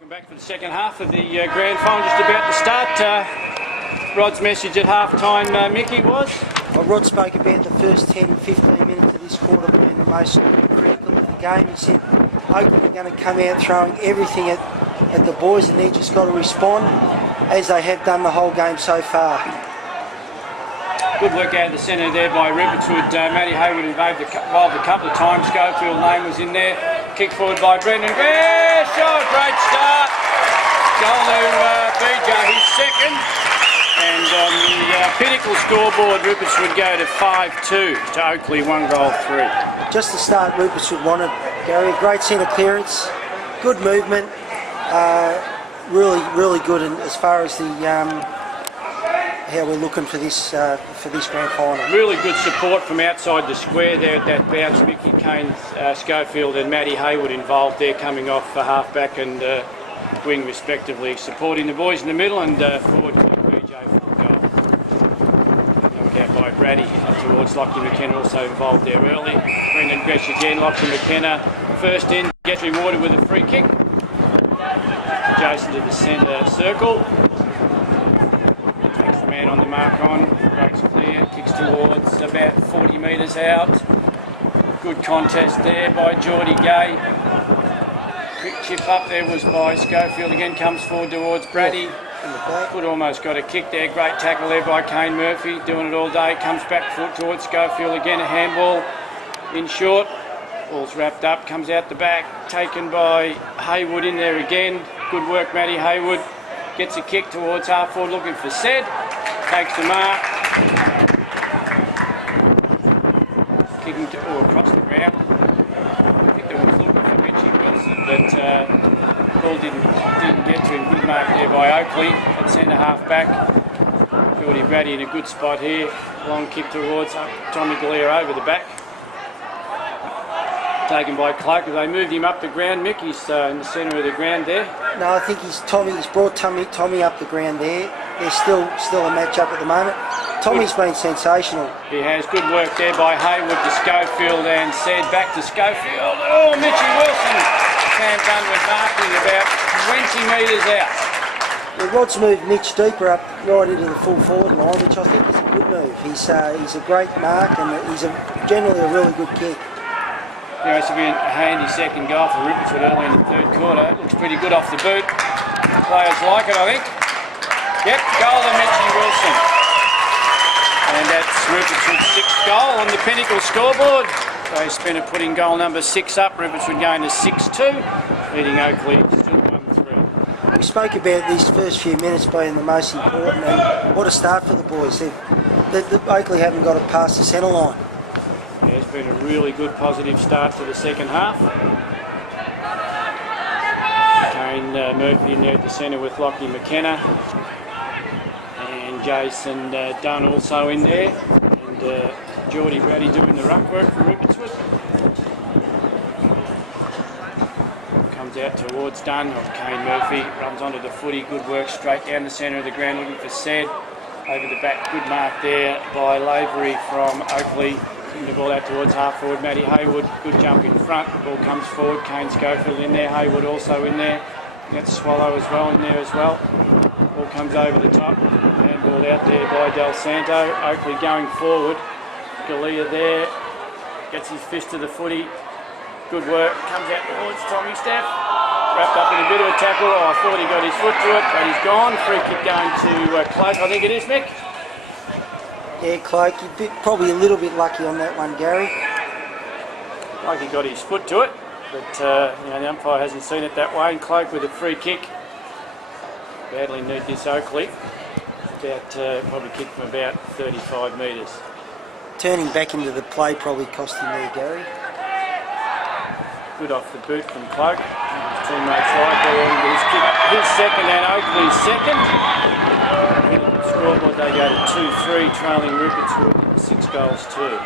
Welcome back for the second half of the grand final, just about to start. Rod's message at half-time, Mickey, was? Well, Rod spoke about the first 10-15 minutes of this quarter being the most critical of the game. He said Oakleigh are going to come out throwing everything at the boys, and they've just got to respond as they have done the whole game so far. Good work out of the centre there by Rupertswood. Matty Hayward involved a couple of times. Schofield's name was in there. Kick forward by Brendan. Shot, great start. Goal to BJ, his second. And on the Pinnacle scoreboard, Rupertswood go to 5-2 to Oakleigh, 1-3. Just the start Rupertswood wanted, Gary. Great centre clearance, good movement, really good. And as far as the how we're looking for this grand final. Really good support from outside the square there at that bounce. Mickey Kane, Schofield and Matty Hayward involved there, coming off for half-back and wing respectively, supporting the boys in the middle, and forward to BJ for the goal. Knocked out by Brady towards Lockie McKenna, also involved there early. Brendan Gresh again, Lockie McKenna first in, gets rewarded with a free kick. Jason to the centre circle. Man on the mark on, breaks clear, kicks towards about 40 metres out. Good contest there by Geordie Gay. Quick chip up there was by Schofield, again comes forward towards Brady. Could almost got a kick there, great tackle there by Kane Murphy, doing it all day, comes back foot towards Schofield again, a handball in short. Ball's wrapped up, comes out the back, taken by Hayward in there again. Good work Matty Hayward, gets a kick towards half forward looking for Sed. Takes the mark, kicking across the ground. I think there was looking for Mitchie Wilson, but ball didn't get to him. Good mark there by Oakleigh at centre half back. Geordie Brady in a good spot here. Long kick towards Tommy Galea over the back. Taken by Clark as they moved him up the ground. Mickey's in the centre of the ground there. No, I think he's brought Tommy up the ground there. There's still a match up at the moment. Tommy's been sensational. He has. Good work there by Hayward to Schofield and Said back to Schofield. Oh, Mitchie Wilson. Sam done with marking about 20 metres out. Yeah, Rod's moved Mitch deeper up right into the full forward line, which I think is a good move. He's a great mark, and he's generally a really good kick. Yeah, this will be a handy second goal for Rupertswood early in the third quarter. Looks pretty good off the boot. Players like it, I think. Yep, goal to Mitchie Wilson. And that's Rupertswood's sixth goal on the Pinnacle scoreboard. So Spinner putting goal number 6 up. Rupertswood going to 6-2, leading Oakleigh still 1-3. We spoke about these first few minutes being the most important, and what a start for the boys. The Oakleigh haven't got it past the centre line. Yeah, it's been a really good positive start to the second half. Kane Murphy in there at the centre with Lockie McKenna. And Jason Dunn also in there. And Geordie Brady doing the ruck work for Rupertswood. Comes out towards Dunn of Kane Murphy. Runs onto the footy. Good work straight down the centre of the ground looking for Sed. Over the back, good mark there by Lavery from Oakleigh. The ball out towards half forward, Matty Hayward, good jump in front, the ball comes forward, Kane Schofield in there, Hayward also in there, gets Swallow as well in there as well. Ball comes over the top, handball out there by Del Santo, Oakleigh going forward, Galea there, gets his fist to the footy, good work, comes out towards Tommy Staff, wrapped up in a bit of a tackle. I thought he got his foot to it, but he's gone. Free kick going to Cloak, I think it is, Mick. Yeah, Cloak, probably a little bit lucky on that one, Gary. Like he got his foot to it, but the umpire hasn't seen it that way. And Cloak with a free kick. Badly need this Oakleigh. Probably kicked from about 35 metres. Turning back into the play probably cost him there, Gary. Good off the boot from Cloak. His teammates like there on his kick. His second and Oakleigh's second. Scoreboard they go to 2-3, trailing Rupertswood 6 goals too.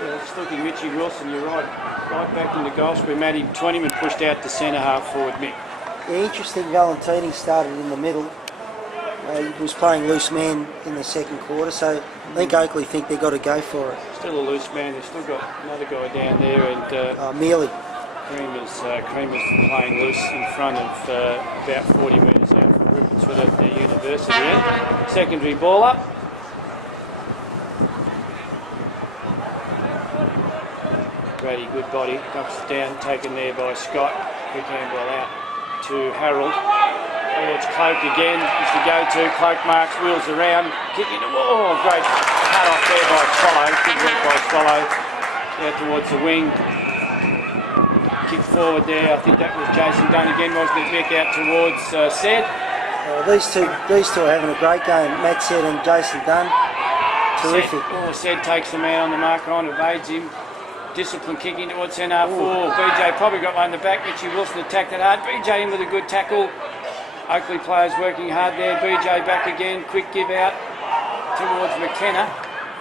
Just looking, Mitchie Wilson, you're right back in the goal square. Matty Twentyman pushed out to centre half forward, Mick. Yeah, interesting. Valentini started in the middle. He was playing loose man in the second quarter, so I think Oakleigh think they've got to go for it. Still a loose man. They've still got another guy down there, and Mealy. Creamer's playing loose in front of about 40 metres out from Rupertswood at the university end. Secondary ball up. Brady, good body, knocks it down, taken there by Scott. Quick handball out to Harold. Towards Cloak again, is the go-to. Cloak marks, wheels around, kicking the wall. Oh, great cut off there by Swallow. Good work by Swallow. Out towards the wing. Kick forward there. I think that was Jason Dunn again, wasn't it, Vic? Out towards Sed. These two are having a great game. Matt Sed and Jason Dunn. Terrific. Sed takes the man on the marker on, evades him. Discipline kicking towards centre half four. BJ probably got one in the back. Mitchie Wilson attacked it hard. BJ in with a good tackle. Oakleigh players working hard there. BJ back again. Quick give out towards McKenna.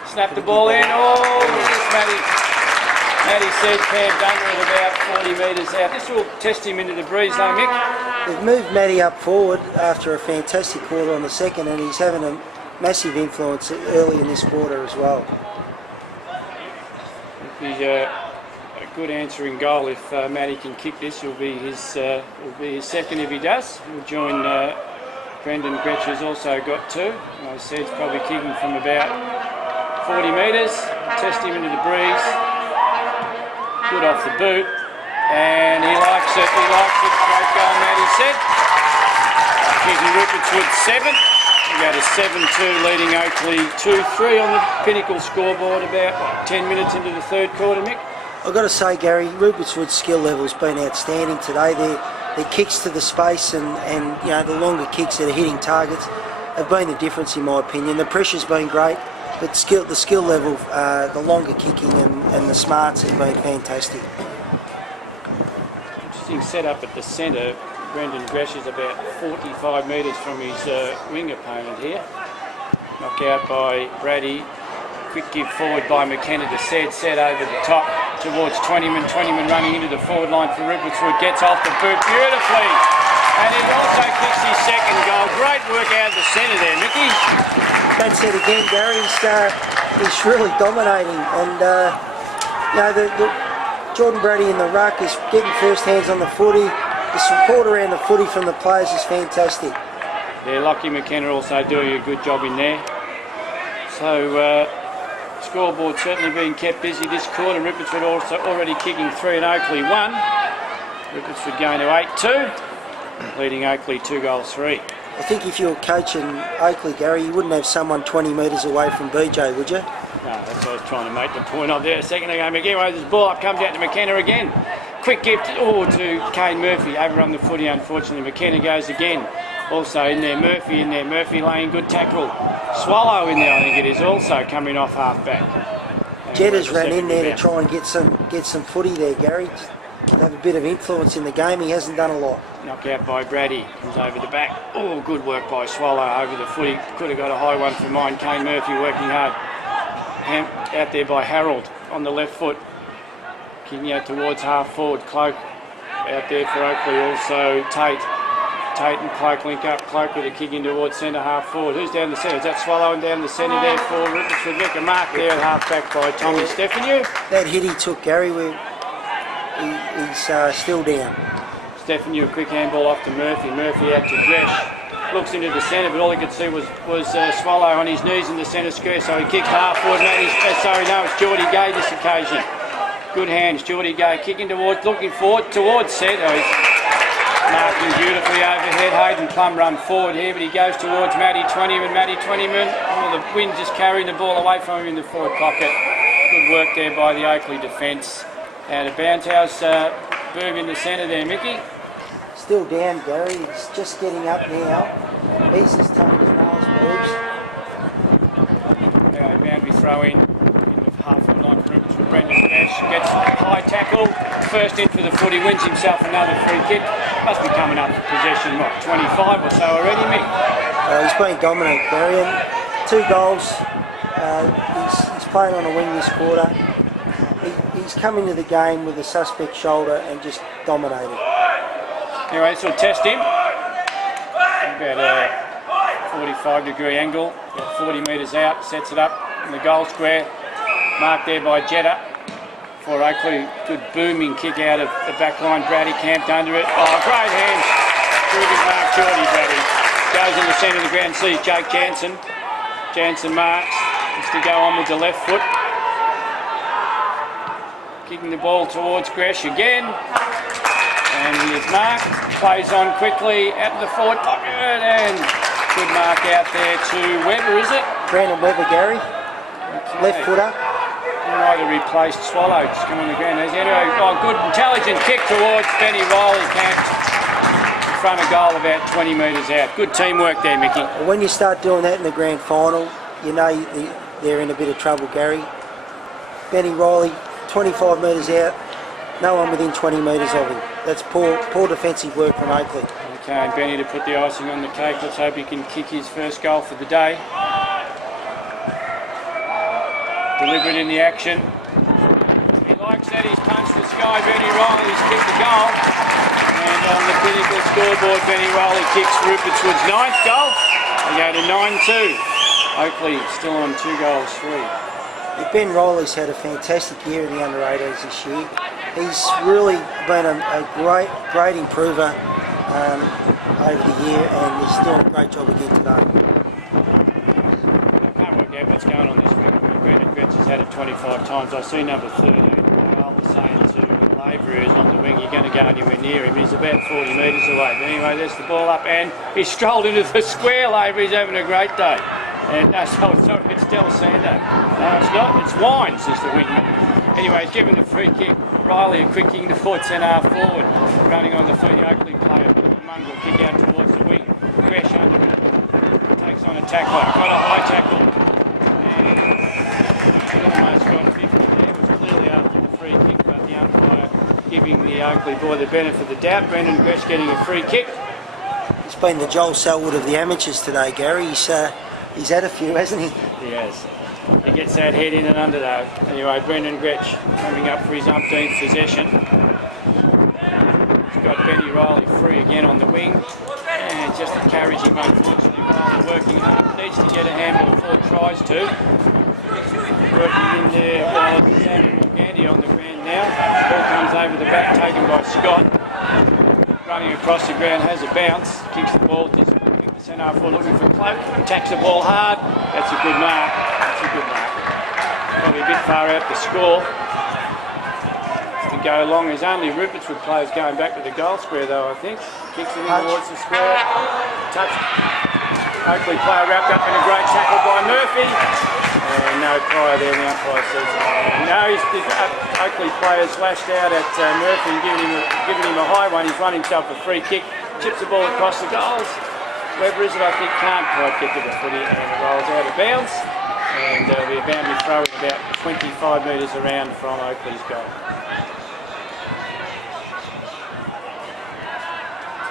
Snap the ball in. Oh, yes, Matty said camped under at about 40 metres out. This will test him into the breeze though, Mick. They've moved Matty up forward after a fantastic quarter on the second, and he's having a massive influence early in this quarter as well. It'll be a good answering goal if Matty can kick this. It'll be his second if he does. He'll join Brendan Gretcher's also got two. I said he's probably kicking from about 40 metres. Test him into the breeze. Good off the boot. And he likes it. Great goal, Matty said. Kicking Rupertswood 7. We go to 7-2, leading Oakleigh 2-3 on the Pinnacle scoreboard about 10 minutes into the third quarter, Mick. I've got to say, Gary, Rupertswood's skill level's been outstanding today. Their kicks to the space and you know, the longer kicks that are hitting targets have been the difference in my opinion. The pressure's been great, but the skill level, the longer kicking and the smarts has been fantastic. Interesting setup at the centre. Brendan Gresh is about 45 metres from his wing opponent here. Knock out by Brady. Quick give forward by McKenna to Sed over the top towards Twentyman. Twentyman running into the forward line for Rupertswood. Gets off the boot beautifully. And he also kicks his second goal. Great work out of the centre there, Mickey. That said again, Gary, he's really dominating. And, you know, the Jordan Brady in the ruck is getting first hands on the footy. The support around the footy from the players is fantastic. Yeah, Lockie McKenna also doing a good job in there. So, scoreboard certainly being kept busy this quarter. Rupertswood also already kicking 3 and Oakleigh 1. Rupertswood going to 8-2, leading Oakleigh 2-3. I think if you were coaching Oakleigh, Gary, you wouldn't have someone 20 metres away from BJ, would you? No, that's what I was trying to make the point of there a second ago. McGee, this ball up, comes out to McKenna again. Quick gift to Kane Murphy. Overrun the footy, unfortunately. McKenna goes again. Also in there, Murphy in there. Murphy laying good tackle. Swallow in there, I think it is, also coming off half back. Jedders ran in there to try and get some footy there, Gary. To have a bit of influence in the game. He hasn't done a lot. Knocked out by Brady. Comes over the back. Oh, good work by Swallow over the footy. Could have got a high one from mine. Kane Murphy working hard. Out there by Harold on the left foot. Kicking out towards half forward. Cloak out there for Oakleigh. Also Tate and Cloak link up. Cloak with a kick in towards centre half forward. Who's down the centre? Is that Swallow down the centre there for Rupertswood? Vic, a mark there at half back by Tommy Stefanu. That hit he took, Gary, he's still down. Stefanu, a quick handball off to Murphy. Murphy out to Gresh. Looks into the centre, but all he could see was Swallow on his knees in the centre square, so he kicked half forward. It's Geordie Gay this occasion. Good hands, Geordie Gay kicking towards, looking forward towards Sed. He's marking beautifully overhead. Hayden Plum run forward here, but he goes towards Matty Twentyman. The wind just carrying the ball away from him in the forward pocket. Good work there by the Oakleigh defence. Out of bounds. How's Berg in the centre there, Mickey? Still down, Gary. He's just getting up now. He's as tough as nails, Bergs. Boundary throw in the half-forward line for Rupertswood. Brendan Gresh gets a high tackle. First in for the footy, wins himself another free kick. Must be coming up for possession, 25 or so already, Mick? He's been dominant, Gary. And 2 goals. He's playing on a wing this quarter. He's come into the game with a suspect shoulder and just dominated. Anyway, this will test him. About 45-degree angle, about 40 metres out, sets it up in the goal square. Marked there by Jetta. For Oakleigh, good booming kick out of the back line. Brady camped under it. Oh, great hands. Terrific mark, shorty, Brady. Goes in the centre of the ground, sees Jake Jansen. Jansen marks, needs to go on with the left foot. Kicking the ball towards Gresh again. And he is marked. Plays on quickly, out of the forward pocket, and good mark out there to Webber, is it? Brandon Webber, Gary. Okay. Left footer. He might have replaced Swallow, just come on the ground. Anyway, good intelligent kick towards Benny Riley, camped in front of goal about 20 metres out. Good teamwork there, Mickey. When you start doing that in the grand final, you know they're in a bit of trouble, Gary. Benny Riley, 25 metres out, no one within 20 metres of him. That's poor defensive work from Oakleigh. Okay, Benny to put the icing on the cake. Let's hope he can kick his first goal for the day. Deliberate in the action. He likes that. He's punched the sky. Benny Riley's kicked the goal. And on the pinnacle scoreboard, Benny Riley kicks Rupertswood's 9th goal. They go to 9-2. Oakleigh still on 2 goals, 3. Ben Riley's had a fantastic year in the under-18s this year. He's really been a great improver over the year, and he's doing a great job again today. I can't work out what's going on this week. Brendan Gretz has had it 25 times. I see number 13. I'll be saying to Lavery, who's on the wing, you're going to go anywhere near him. He's about 40 metres away. But anyway, there's the ball up, and he strolled into the square. Lavery's having a great day. And no, sorry, it's Del Sando. No, it's not. It's Wines is the wingman. Anyway, he's given a free kick. Riley a quick kick to forward centre half forward. Running on the feet, Oakleigh player. A bit of a mongrel kick out towards the wing. Gresh under it. Takes on a tackler. Got a high tackle. And almost got 50 there. It was clearly after the free kick, but the umpire giving the Oakleigh boy the benefit of the doubt. Brendan Gresh getting a free kick. He's been the Joel Selwood of the amateurs today, Gary. He's had a few, hasn't he? He has. He gets that head in and under though. Anyway, Brendan Gretsch coming up for his umpteenth possession. He's got Benny Riley free again on the wing. And just carries him unfortunately. Riley working hard. Needs to get a handball before he tries to. Working in there. Gandhi on the ground now. The ball comes over the back, taken by Scott. Running across the ground, has a bounce. Kicks the ball. Centre half forward looking for Cloak. Attacks the ball hard. That's a good mark. That's a good mark. Probably a bit far out to score. To go long. There's only Rupertswood players going back to the goal square though, I think. Kicks it in towards the square. Touch. Oakleigh player wrapped up in a great tackle by Murphy. And no prior there, the umpire says. No, Oakleigh player slashed out at Murphy and giving him a high one. He's run himself a free kick. Chips the ball across the goals. Webber is it, I think, can't quite get to the footy and it rolls out of bounds. And the boundary throw is about 25 metres around from Oakleigh's goal.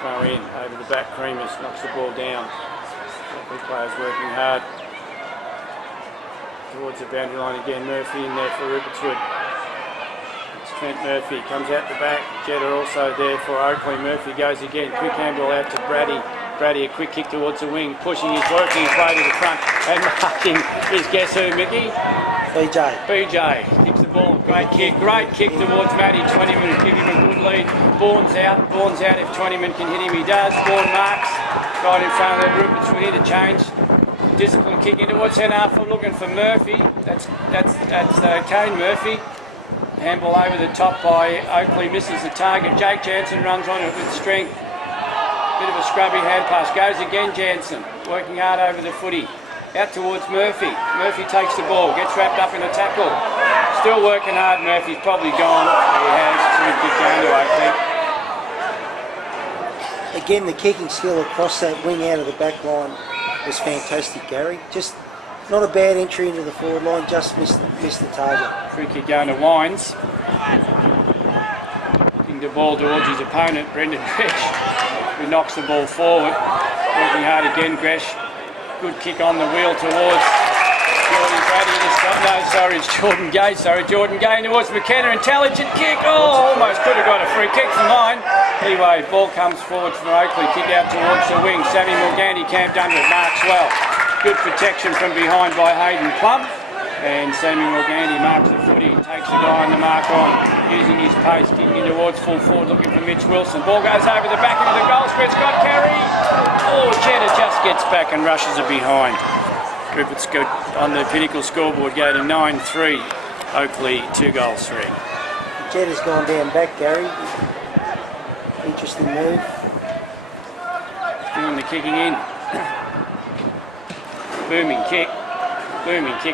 Throw in over the back, Creamers knocks the ball down. Oakleigh players working hard. Towards the boundary line again, Murphy in there for Rupertswood. It's Trent Murphy, comes out the back. Jetta also there for Oakleigh. Murphy goes again, quick handball out to Brady. Brady a quick kick towards the wing, pushing his working his way to the front and marking his guess who, Mickey? BJ kicks the ball, great kick towards Matty. 20-man give him a good lead. Bourne's out if 20-man can hit him, he does. Bourne marks right in front of the Rupertswood interchange. Discipline kick into what's centre half, looking for Murphy. That's Kane Murphy. Handball over the top by Oakleigh, misses the target. Jake Jansen runs on it with strength. Bit of a scrubby hand pass. Goes again Jansen, working hard over the footy. Out towards Murphy. Murphy takes the ball, gets wrapped up in a tackle. Still working hard, Murphy's probably gone. He has. Pretty good going, I think. Again, the kicking skill across that wing out of the back line was fantastic, Gary. Just not a bad entry into the forward line, just missed the target. Free kick going to Wines. Kicking the ball towards his opponent, Brendan Gresh. Who knocks the ball forward. Working hard again, Gresh. Good kick on the wheel towards Jordan Brady. No, It's Jordan Gay. Jordan Gay towards McKenna. Intelligent kick. Oh, almost could have got a free kick from line. Anyway, ball comes forward from Oakleigh. Kick out towards the wing. Sammy Morganti camped under it. Marks well. Good protection from behind by Hayden Plum. And Sammy Morganti marks the footy. Takes the guy on the mark on. Using his pace. Kicking in towards full forward. Looking for Mitch Wilson. Ball goes over the back into the goal square. Scott Carey. Oh, Jenna just gets back and rushes it behind. Rupertswood on the Pinnacle scoreboard go to 9-3. Oakleigh 2-3. Jetta's gone down back, Gary. Interesting move. Doing the kicking in. Booming kick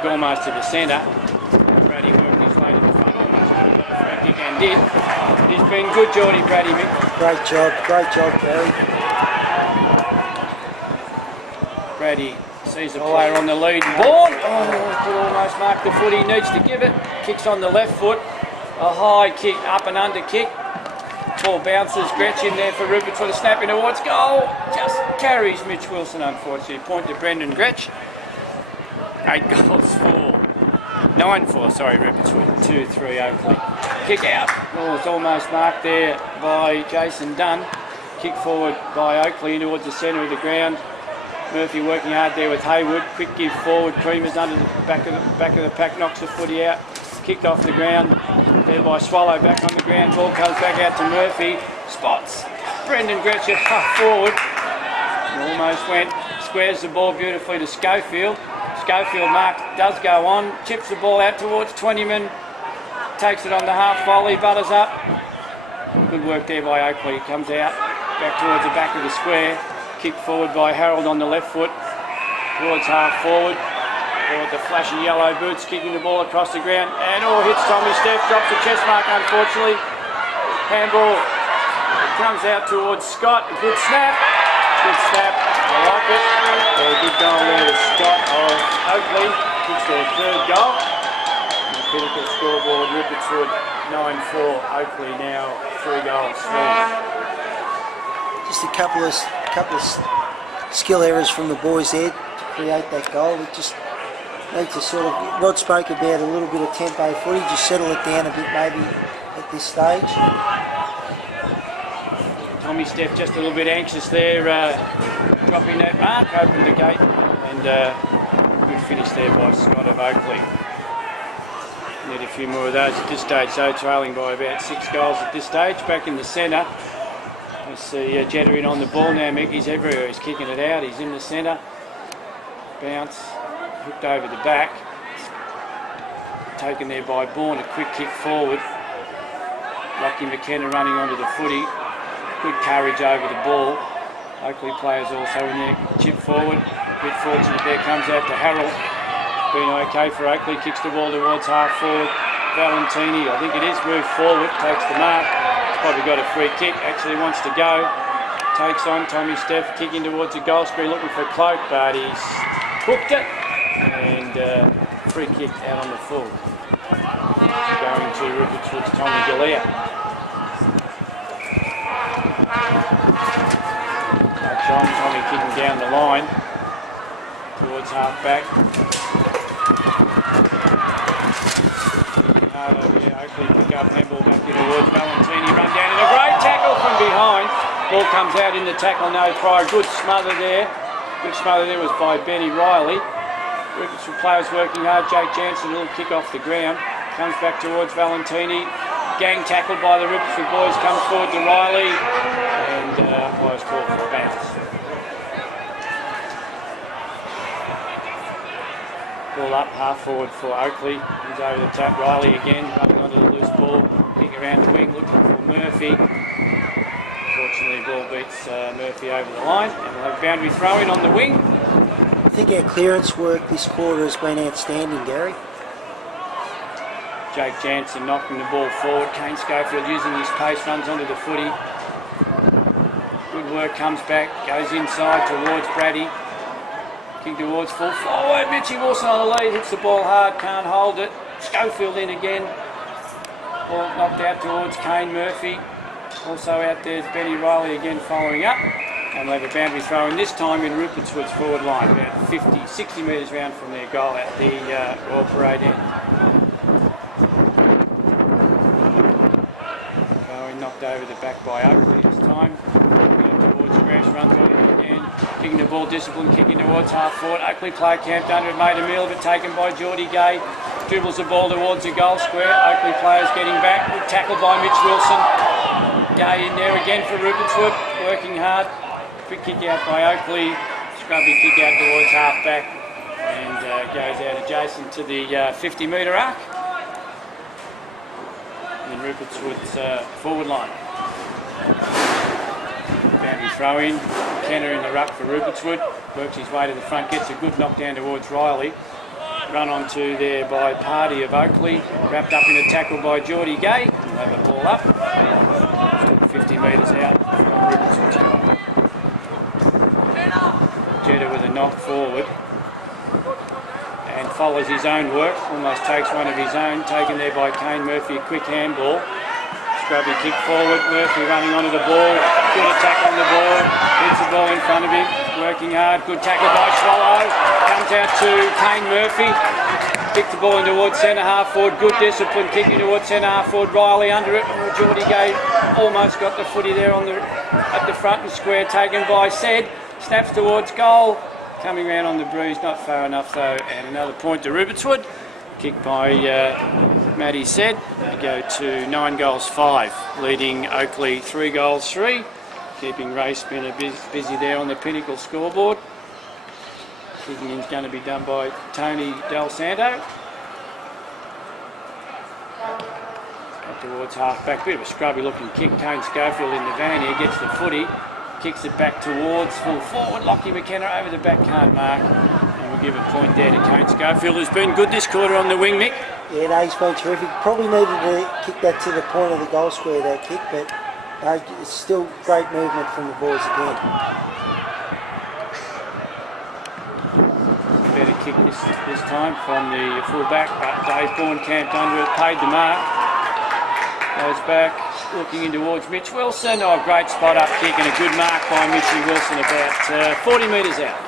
almost to the centre. Brady worked his way to the front, almost got a free kick and did. He's been good, Geordie Brady, Mick. Great job, Gary. Brady sees the player on the lead. Ball! Oh, could almost mark the foot. He needs to give it. Kicks on the left foot. A high kick, up and under kick. Ball bounces. Gretsch in there for Rupertswood. Snap in towards goal. Just carries Mitch Wilson, unfortunately. Point to Brendan Gretsch. 9-4, sorry, Rupertswood. 2-3 Oakleigh. Kick out. Oh, it's almost marked there by Jason Dunn. Kick forward by Oakleigh towards the centre of the ground. Murphy working hard there with Haywood. Quick give forward. Creamers under the back of the pack, knocks the footy out. Kicked off the ground. There by Swallow, back on the ground. Ball comes back out to Murphy. Spots Brendan Gretsch forward. Almost went. Squares the ball beautifully to Schofield. Schofield mark does go on. Chips the ball out towards Twentyman. Takes it on the half volley. Butters up. Good work there by Oakleigh. Comes out. Back towards the back of the square. Kick forward by Harold on the left foot. Towards half forward. With the flashing yellow boots, kicking the ball across the ground. And hits Tommy Steff. Drops the chest mark, unfortunately. Handball comes out towards Scott. Good snap. I like it. Good goal there to Scott of Oakleigh. Kicks their third goal. And the Pinnacle scoreboard, Rupertswood 9-4. Oakleigh now 3 goals. Just a couple of skill errors from the boys there to create that goal. We just need to sort of, Rod spoke about a little bit of tempo footy, just settle it down a bit maybe at this stage. Tommy Steff just a little bit anxious there, dropping that mark, opened the gate, and good finish there by Scott of Oakleigh. Need a few more of those at this stage, so trailing by about 6 goals at this stage. Back in the centre, we see Jetta in on the ball now. Mickey's everywhere, he's kicking it out, he's in the centre. Bounce, hooked over the back. Taken there by Bourne, a quick kick forward. Lucky McKenna running onto the footy. Good courage over the ball. Oakleigh players also in there. Chip forward. A bit fortunate there, comes out to Harold. Been okay for Oakleigh. Kicks the ball towards half forward. Valentini, I think it is, moved forward. Takes the mark. He's probably got a free kick. Actually wants to go. Takes on Tommy Steff. Kicking towards the goal screen. Looking for Cloak, but he's hooked it. And free kick out on the full. Going to Rupertswood's Tommy Galea. Tommy kicking down the line towards half back. Hard over here. Oakleigh pick up, handball back in towards Valentini. Run down and a great tackle from behind. Ball comes out in the tackle, no prior. Good smother there. Good smother there was by Benny Riley. Rupertswood players working hard. Jake Jansen, a little kick off the ground. Comes back towards Valentini. Gang tackled by the Rupertswood boys. Comes forward to Riley. And umpire's called for a bounce. Ball up, half forward for Oakleigh. He's over the tap. Riley again, running onto the loose ball. Kick around the wing, looking for Murphy. Unfortunately, ball beats Murphy over the line. And we'll have a boundary throw in on the wing. I think our clearance work this quarter has been outstanding, Gary. Jake Jansen knocking the ball forward. Kane Schofield using his pace, runs onto the footy. Good work, comes back, goes inside towards Brady. Kick towards full forward. Mitchie Wilson on the lead, hits the ball hard, can't hold it. Schofield in again. Ball knocked out towards Kane Murphy. Also out there is Benny Riley again following up. And we'll have a boundary throw in this time in Rupertswood's forward line, about 50, 60 metres round from their goal at the Royal Parade end. Going knocked over the back by Oakleigh this time. Towards Gresh, runs on it again. Kicking the ball, discipline, kicking towards half forward. Oakleigh player camped under it, made a meal of it, taken by Geordie Gay. Dribbles the ball towards the goal square. Oakleigh players getting back. Good tackle by Mitch Wilson. Gay in there again for Rupertswood, working hard. Quick kick out by Oakleigh. Scrubby kick out towards half back and goes out adjacent to the 50-metre arc. In Rupertswood's forward line. Boundary throw in. Kenner in the ruck for Rupertswood. Works his way to the front, gets a good knockdown towards Riley. Run onto there by Party of Oakleigh. Wrapped up in a tackle by Geordie Gay. We'll have a ball up. 50 metres out from Rupertswood. Jetta with a knock forward. And follows his own work. Almost takes one of his own. Taken there by Kane Murphy. A quick handball. Scrubby kick forward. Murphy running onto the ball. Good attack on the ball. Hits the ball in front of him. Working hard. Good tackle by Swallow. Comes out to Kane Murphy. Kicked the ball in towards centre half forward. Good discipline. Kicking towards centre half forward. Riley under it. Geordie Gay almost got the footy there on at the front and square. Taken by Said. Snaps towards goal. Coming round on the breeze. Not far enough though. And another point to Rupertswood. Kicked by Matty Said. We go to 9-5, leading Oakleigh 3-3. Keeping Ray Spinner busy there on the Pinnacle scoreboard. Kicking in is going to be done by Tony Del Santo. Up towards half back. Bit of a scrubby looking kick. Kane Schofield in the van here gets the footy. Kicks it back towards full forward. Lockie McKenna over the back, can't mark. And we'll give a point there to Kane Schofield, who's been good this quarter on the wing, Mick. Yeah, no, he's been terrific. Probably needed to kick that to the point of the goal square, that kick, but no, it's still great movement from the boys again. Better kick this time from the full back, but Dave Bourne camped under it, paid the mark. Goes back, looking in towards Mitch Wilson. Oh, great spot up kick and a good mark by Mitchy Wilson about 40 metres out.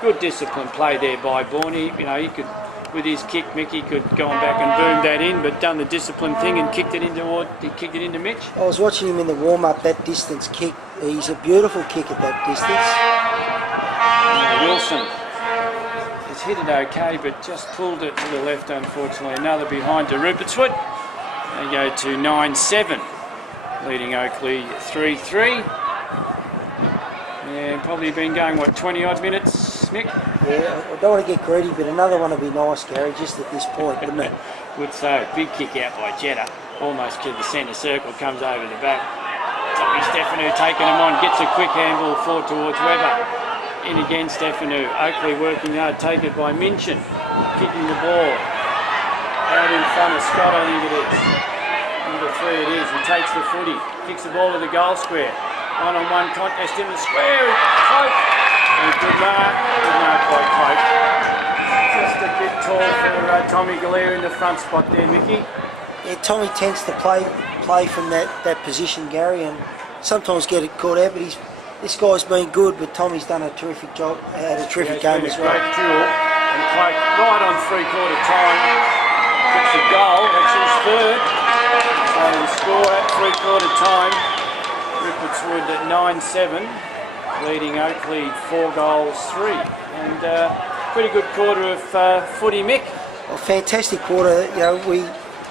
Good discipline play there by Bourne. He could, with his kick, Mickey could go on back and boom that in, but done the discipline thing and kicked it into Mitch. I was watching him in the warm-up, that distance kick. He's a beautiful kick at that distance. Wilson has hit it okay, but just pulled it to the left, unfortunately. Another behind to Rupertswood. They go to 9-7, leading Oakleigh 3-3. And probably been going, 20-odd minutes, Mick? Yeah, I don't want to get greedy, but another one would be nice, Gary, just at this point, wouldn't it? Good so. Big kick out by Jetta. Almost to the centre circle, comes over the back. Tommy Stefanu taking him on, gets a quick handball forward towards Weber. In again, Stefanu. Oakleigh working hard, taken by Minchin. Kicking the ball out in front of Scott, I think it is. Number 3 it is. He takes the footy, kicks the ball to the goal square. One-on-one contest in the square. Cloak. And good mark by Cloak. Just a bit tall for Tommy Galea in the front spot there, Mickey. Yeah, Tommy tends to play from that position, Gary, and sometimes get it caught out, but this guy's been good, but Tommy's done a terrific job, had a terrific game as well. Great duel, and Cloak right on three-quarter time. Gets a goal, that's his third. So the score at three-quarter time, Rupertswood at 9-7, leading Oakleigh 4-3. And pretty good quarter of footy, Mick. A fantastic quarter.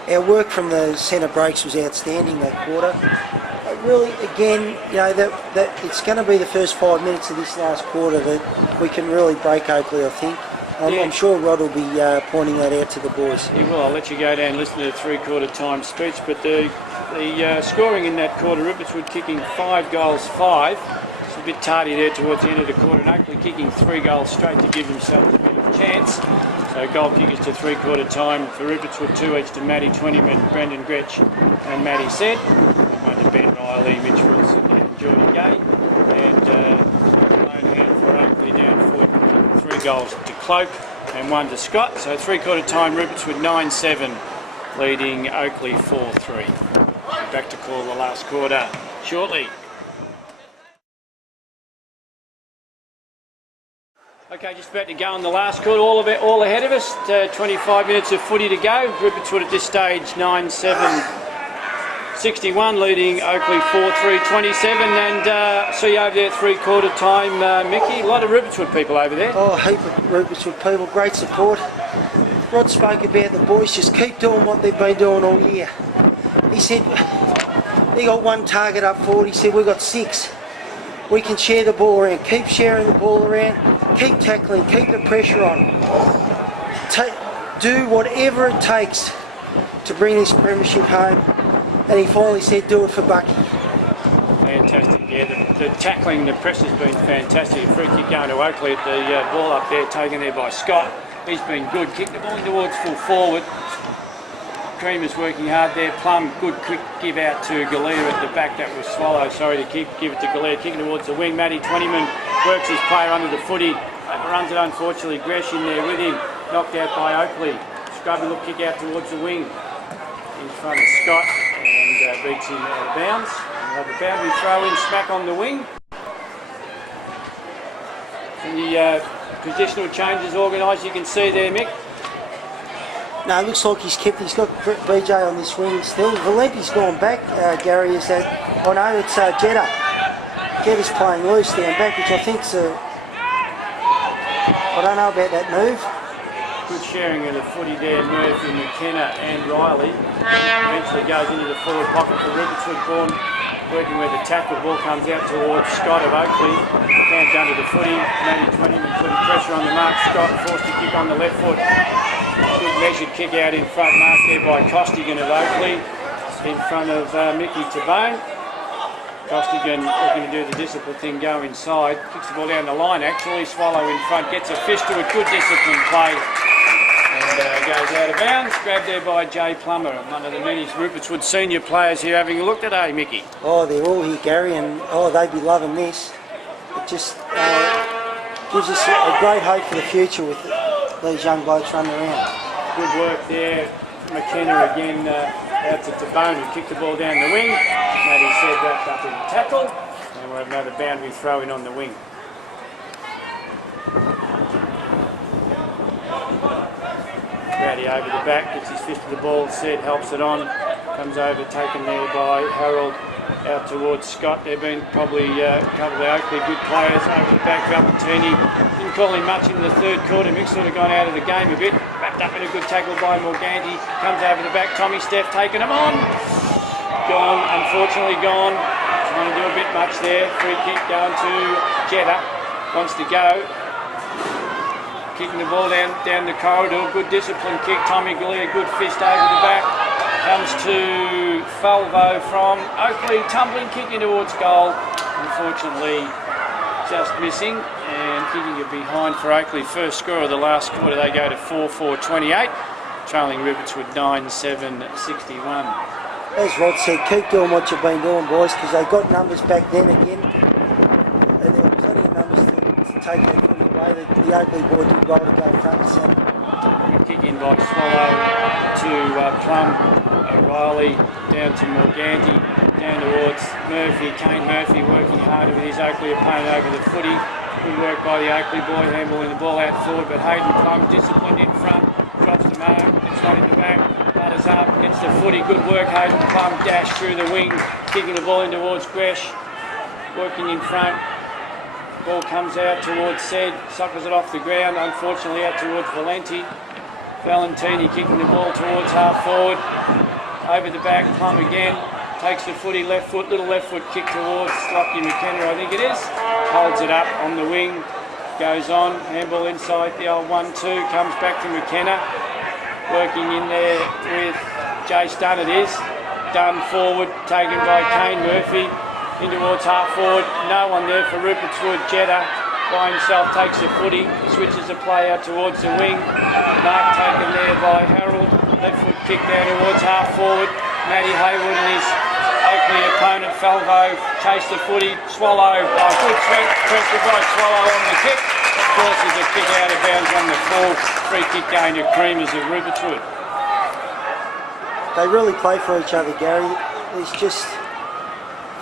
Our work from the centre breaks was outstanding that quarter. Really, again, that it's going to be the first 5 minutes of this last quarter that we can really break Oakleigh, I think. I'm sure Rod will be pointing that out to the boys. He will. I'll let you go down and listen to the three-quarter time speech. But the scoring in that quarter, Rupertswood kicking 5-5. It's a bit tardy there towards the end of the quarter. And Oakleigh kicking 3 goals straight to give themselves a bit of a chance. So goal kickers to three-quarter time for Rupertswood, 2 each to Matty 20, Brendan Gretsch and Matty Said. One to Ben Riley, Mitch Wilson and Geordie Gay. And lone hand for Oakleigh down foot, 3 goals to Cloak and 1 to Scott. So three-quarter time, Rupertswood 9-7, leading Oakleigh 4-3. Back to call the last quarter shortly. Okay, just about to go in the last quarter, all ahead of us. 25 minutes of footy to go. Rupertswood at this stage 9-7-61, leading Oakleigh 4-3-27. And see you over there at three-quarter time, Mickey. A lot of Rupertswood people over there. Oh, a heap of Rupertswood people, great support. Rod spoke about the boys, just keep doing what they've been doing all year. He said, he got one target up forward, he said, we've got 6. We can share the ball around, keep sharing the ball around, keep tackling, keep the pressure on. Do whatever it takes to bring this premiership home. And he finally said, do it for Bucky. Fantastic, yeah. The tackling, the press has been fantastic. Free kick going to Oakleigh, the ball up there taken there by Scott. He's been good. Kick the ball towards full forward. Creamer's working hard there. Plum, good quick give out to Galea at the back. That was Swallow. Sorry to give it to Galea. Kicking towards the wing. Matty Twentyman works his player under the footy. Runs it unfortunately. Gresh in there with him. Knocked out by Oakleigh. Scrubby look kick out towards the wing. In front of Scott. And beats him out of bounds. And have a boundary throw in smack on the wing. And the positional changes organised. You can see there, Mick. No, it looks like he's got BJ on this wing still. Valenti's gone back, Gary, is that, oh no, it's Jetta. Jetta's playing loose down back, which I think's I don't know about that move. Good sharing of the footy there, Murphy, McKenna and Riley. Eventually goes into the forward pocket for Rupertswood, Vaughan working where the tackle ball comes out towards Scott of Oakleigh. Hands under the footy, Matty Twentyman putting pressure on the mark. Scott forced to kick on the left foot. Good measured kick out in front, marked there by Costigan of Oakleigh in front of Mickey Tabone. Costigan looking to do the discipline thing, go inside, kicks the ball down the line actually, Swallow in front, gets a fist to it, good discipline play and goes out of bounds, grabbed there by Jay Plummer, one of the many Rupertswood senior players here having a look today, Mickey. Oh, they're all here, Gary, and oh, they'd be loving this. It just gives us a great hope for the future with these young blokes running around. Good work there. McKenna again out to Tabone who kicked the ball down the wing. Matty said wrapped up in the tackle. And we'll have another boundary throw in on the wing. Rowdy over the back, gets his fist to the ball, said helps it on. Comes over, taken there by Harold. Out towards Scott. There have been probably a couple of Oakleigh good players over the back. Valentini didn't call him much in the third quarter. Mick sort of gone out of the game a bit. Wrapped up in a good tackle by Morganti. Comes over the back. Tommy Steph taking him on. Gone, unfortunately gone. Trying to do a bit much there. Free kick going to Jetta. Wants to go. Kicking the ball down the corridor. Good discipline kick. Tommy Galea, good fist over the back. Comes to Falvo from Oakleigh, tumbling, kicking towards goal. Unfortunately, just missing and kicking it behind for Oakleigh. First score of the last quarter, they go to 4-4-28, trailing Rupertswood 9-7-61. As Rod said, keep doing what you've been doing, boys, because they got numbers back then again. And there were plenty of numbers to take that footy away. The Oakleigh boy did well to go front and centre. Good kick in by Swallow to Plum. Riley down to Morganti, down towards Murphy, Kane Murphy working harder with his Oakleigh opponent over the footy. Good work by the Oakleigh boy, handballing the ball out forward, but Hayden Plum disciplined in front, drops the mark, it's not in the back, butters up, gets the footy, good work, Hayden Plum dash through the wing, kicking the ball in towards Gresh, working in front. Ball comes out towards Sed, suckers it off the ground, unfortunately out towards Valentini kicking the ball towards half forward. Over the back, Plum again, takes the footy, left foot, little left foot kick towards Lockie McKenna, I think it is. Holds it up on the wing, goes on, handball inside the old 1-2, comes back to McKenna. Working in there with Jace Dunn it is. Dunn forward, taken by Kane Murphy. In towards half forward, no one there for Rupertswood. Jetta by himself takes the footy, switches the play out towards the wing. Mark taken there by Harold. Left foot kick down towards half forward. Matty Hayward and his Oakleigh opponent Falvo chase the footy. Swallow, good pressure by Swallow on the kick. Forces a kick out of bounds on the full. Free kick going to Creamers of Rupertswood. They really play for each other, Gary. It's just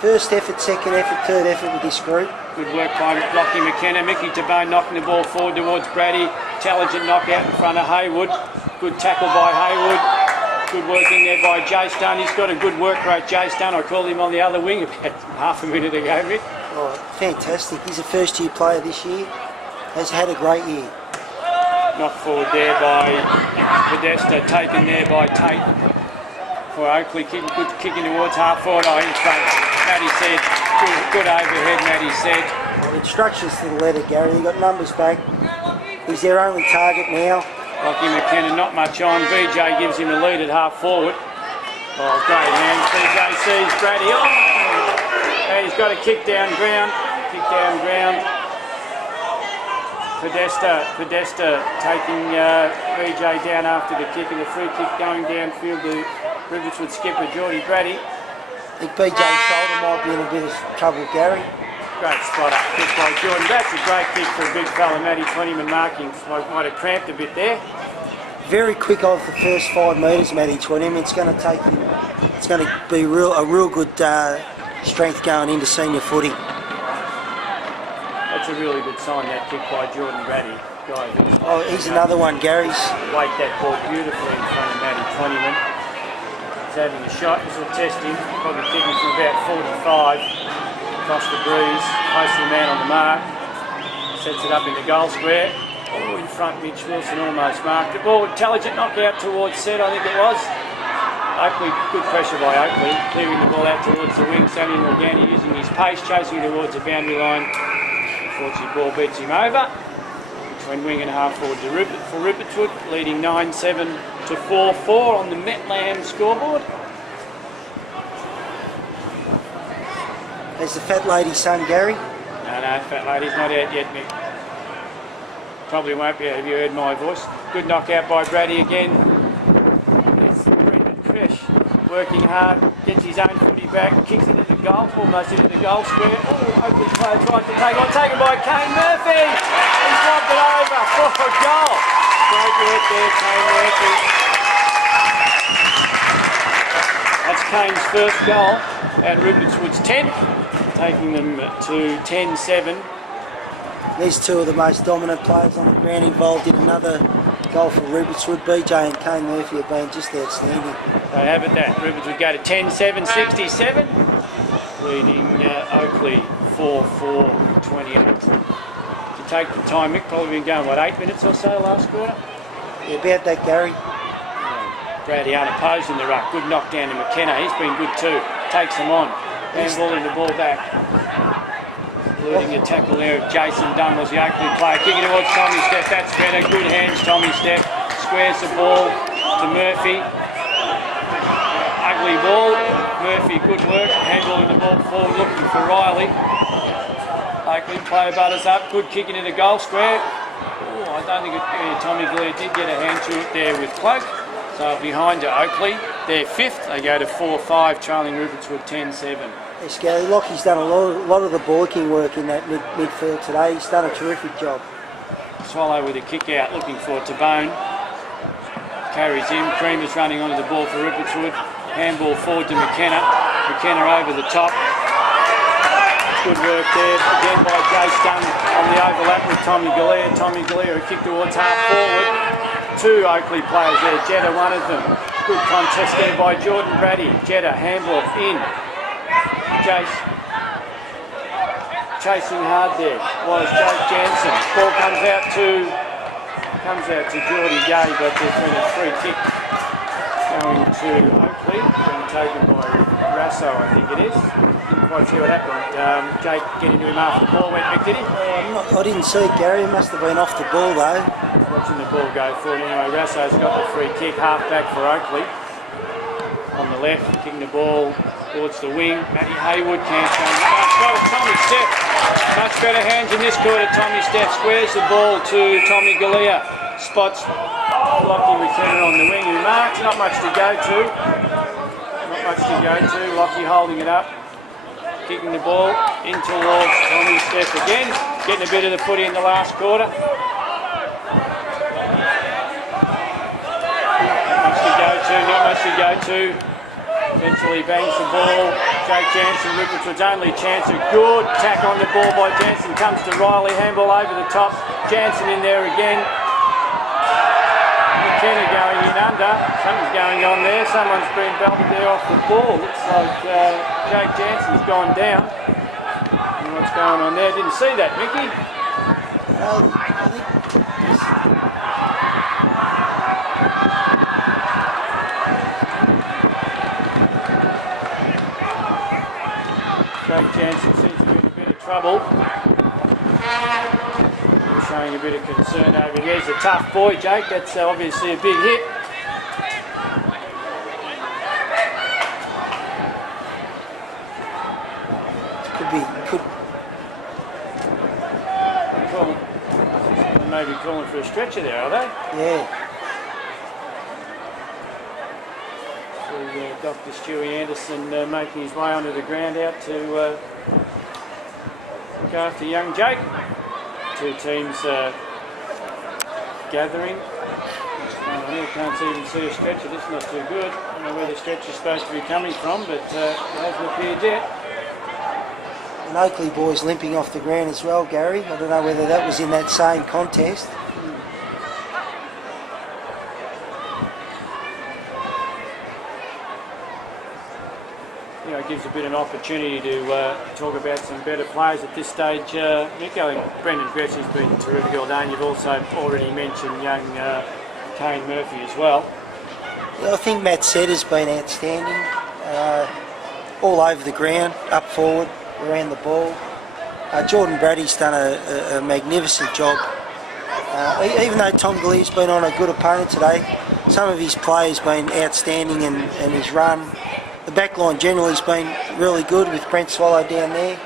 First effort, second effort, third effort with this group. Good work by Lockie McKenna. Mickey Tabone knocking the ball forward towards Brady. Intelligent knockout in front of Haywood. Good tackle by Haywood. Good work in there by Jace Dunn. He's got a good work rate, Jace Dunn. I called him on the other wing about half a minute ago, Mick. Oh, fantastic. He's a first-year player this year. Has had a great year. Knocked forward there by Podesta, taken there by Tate. For Oakleigh, kicking towards half forward. Oh, in front. Matty said, good overhead, Matty said. Well, instructions to the letter, Gary. They've got numbers back. He's their only target now. Lockie McKenna, not much on. BJ gives him a lead at half forward. Oh, great hand. BJ sees Brady. Oh! And he's got a kick down ground. Kick down ground. Podesta taking BJ down after the kick, and the free kick going downfield to Rupertswood skipper Geordie Brady. I think BJ's shoulder might be in a bit of trouble, Gary. Great spot up kick by Jordan. That's a great kick for a big fella. Matty Twentyman marking. Might have cramped a bit there. Very quick off the first 5 metres, Matty Twentyman. It's going to take him. It's going to be a real good strength going into senior footy. That's a really good sign, that kick by Jordan Brady. Oh, he's another one, Gary's. Weight that ball beautifully in front of Matty Twentyman. He's having a shot. This will test him. Probably kicking from about 45. Across the breeze. Close to the man on the mark. Sets it up in the goal square. Oh, in front, Mitch Wilson almost marked it. Ball, intelligent knockout towards set, I think it was. Oakleigh, good pressure by Oakleigh. Clearing the ball out towards the wing. Sammy Morgani using his pace, chasing towards the boundary line. Unfortunately, ball beats him over. Between wing and half forward for Rupertswood, leading 9-7 to 4-4 on the Metland scoreboard. There's the fat lady's son, Gary. No, fat lady's not out yet, Mick. Probably won't be. Have you heard my voice? Good knockout by Brady again. It's Brendan Kresh working hard, gets his own footy back, kicks it at the goal, almost into the goal square. Oh, Oakleigh player tried to take on, taken by Kane Murphy. He's lobbed it over for a goal. Great work there, Kane Murphy. That's Kane's first goal, and Rupertswood's 10th, taking them to 10-7. These two are the most dominant players on the ground, involved in another goal for Rupertswood. BJ and Kane Murphy have been just outstanding. They have it that. Rupertswood go to 10-7, 67, leading Oakleigh 4-4-28. To take the time, Mick, probably been going, 8 minutes or so last quarter? Yeah, about that, Gary. Brady unopposed in the ruck. Good knockdown to McKenna. He's been good too. Takes them on. Handballing the ball back. Looting a tackle there of Jason Dunn was the Oakleigh player. Kicking towards Tommy Steph. That's better. Good hands, Tommy Steph. Squares the ball to Murphy. Ugly ball. Murphy, good work. Handballing the ball forward, looking for Riley. Oakleigh player butters up. Good kick into the goal square. Oh, I don't think Tommy Galea did get a hand to it there with Cloak. So behind to Oakleigh, they're 5th. They go to 4-5, trailing Rupertswood 10-7. Yes, Gary. Lockie's done a lot of the boyking work in that midfield today. He's done a terrific job. Swallow with a kick out, looking for Tabone. Carries in. Creamer's running onto the ball for Rupertswood. Handball forward to McKenna. McKenna over the top. Good work there again by Jace Dunn on the overlap with Tommy Galea. Tommy Galea a kick towards half forward. 2 Oakleigh players there. Jetta one of them. Good contest there by Jordan Brady. Jetta handball in. Jace chasing hard there was Jake Jansen. Ball comes out to Geordie Gay, but there's been a free kick going to Oakleigh, being taken by Rasso, I think it is. Didn't quite see what happened. Jake getting to him after the ball went back, did he? I didn't see it, Gary. It must have been off the ball though. Watching the ball go forward. Anyway, Rasso's got the free kick, half back for Oakleigh. On the left, kicking the ball towards the wing. Matty Haywood can't go. Tommy Steph. Much better hands in this quarter. Tommy Steph squares the ball to Tommy Galea. Spots Lockie McKenna on the wing who marks. Not much to go to. Lockie holding it up. Kicking the ball in towards Tommy Steph again. Getting a bit of the footy in the last quarter. Not much to go to. Eventually bangs the ball. Jake Jansen, Rupertswood's only chance. A good tack on the ball by Jansen. Comes to Riley. Handball over the top. Jansen in there again. McKenna going in under. Something's going on there. Someone's been belted there off the ball. Looks like Jake Jansen's gone down. And what's going on there? Didn't see that, Mickey. I think Jake Jansen seems to be in a bit of trouble. Showing a bit of concern over here. He's a tough boy, Jake. That's obviously a big hit. could Maybe calling for a stretcher there, are they? Yeah. So Dr. Stewie Anderson making his way onto the ground out to look after young Jake. Two teams gathering. I can't even see a stretcher. This is not too good. I don't know where the stretcher's supposed to be coming from, but it hasn't appeared yet. An Oakleigh boy's limping off the ground as well, Gary. I don't know whether that was in that same contest. It gives a bit of an opportunity to talk about some better players at this stage. Nico and Brendan Gretsch's been terrific all day, and you've also already mentioned young Kane Murphy as well. Yeah, I think Matt Sett has been outstanding. All over the ground, up forward, around the ball. Jordan Brady's done a magnificent job. Even though Tom Glee's been on a good opponent today, some of his players been outstanding and his run. The back line generally has been really good with Brent Swallow down there.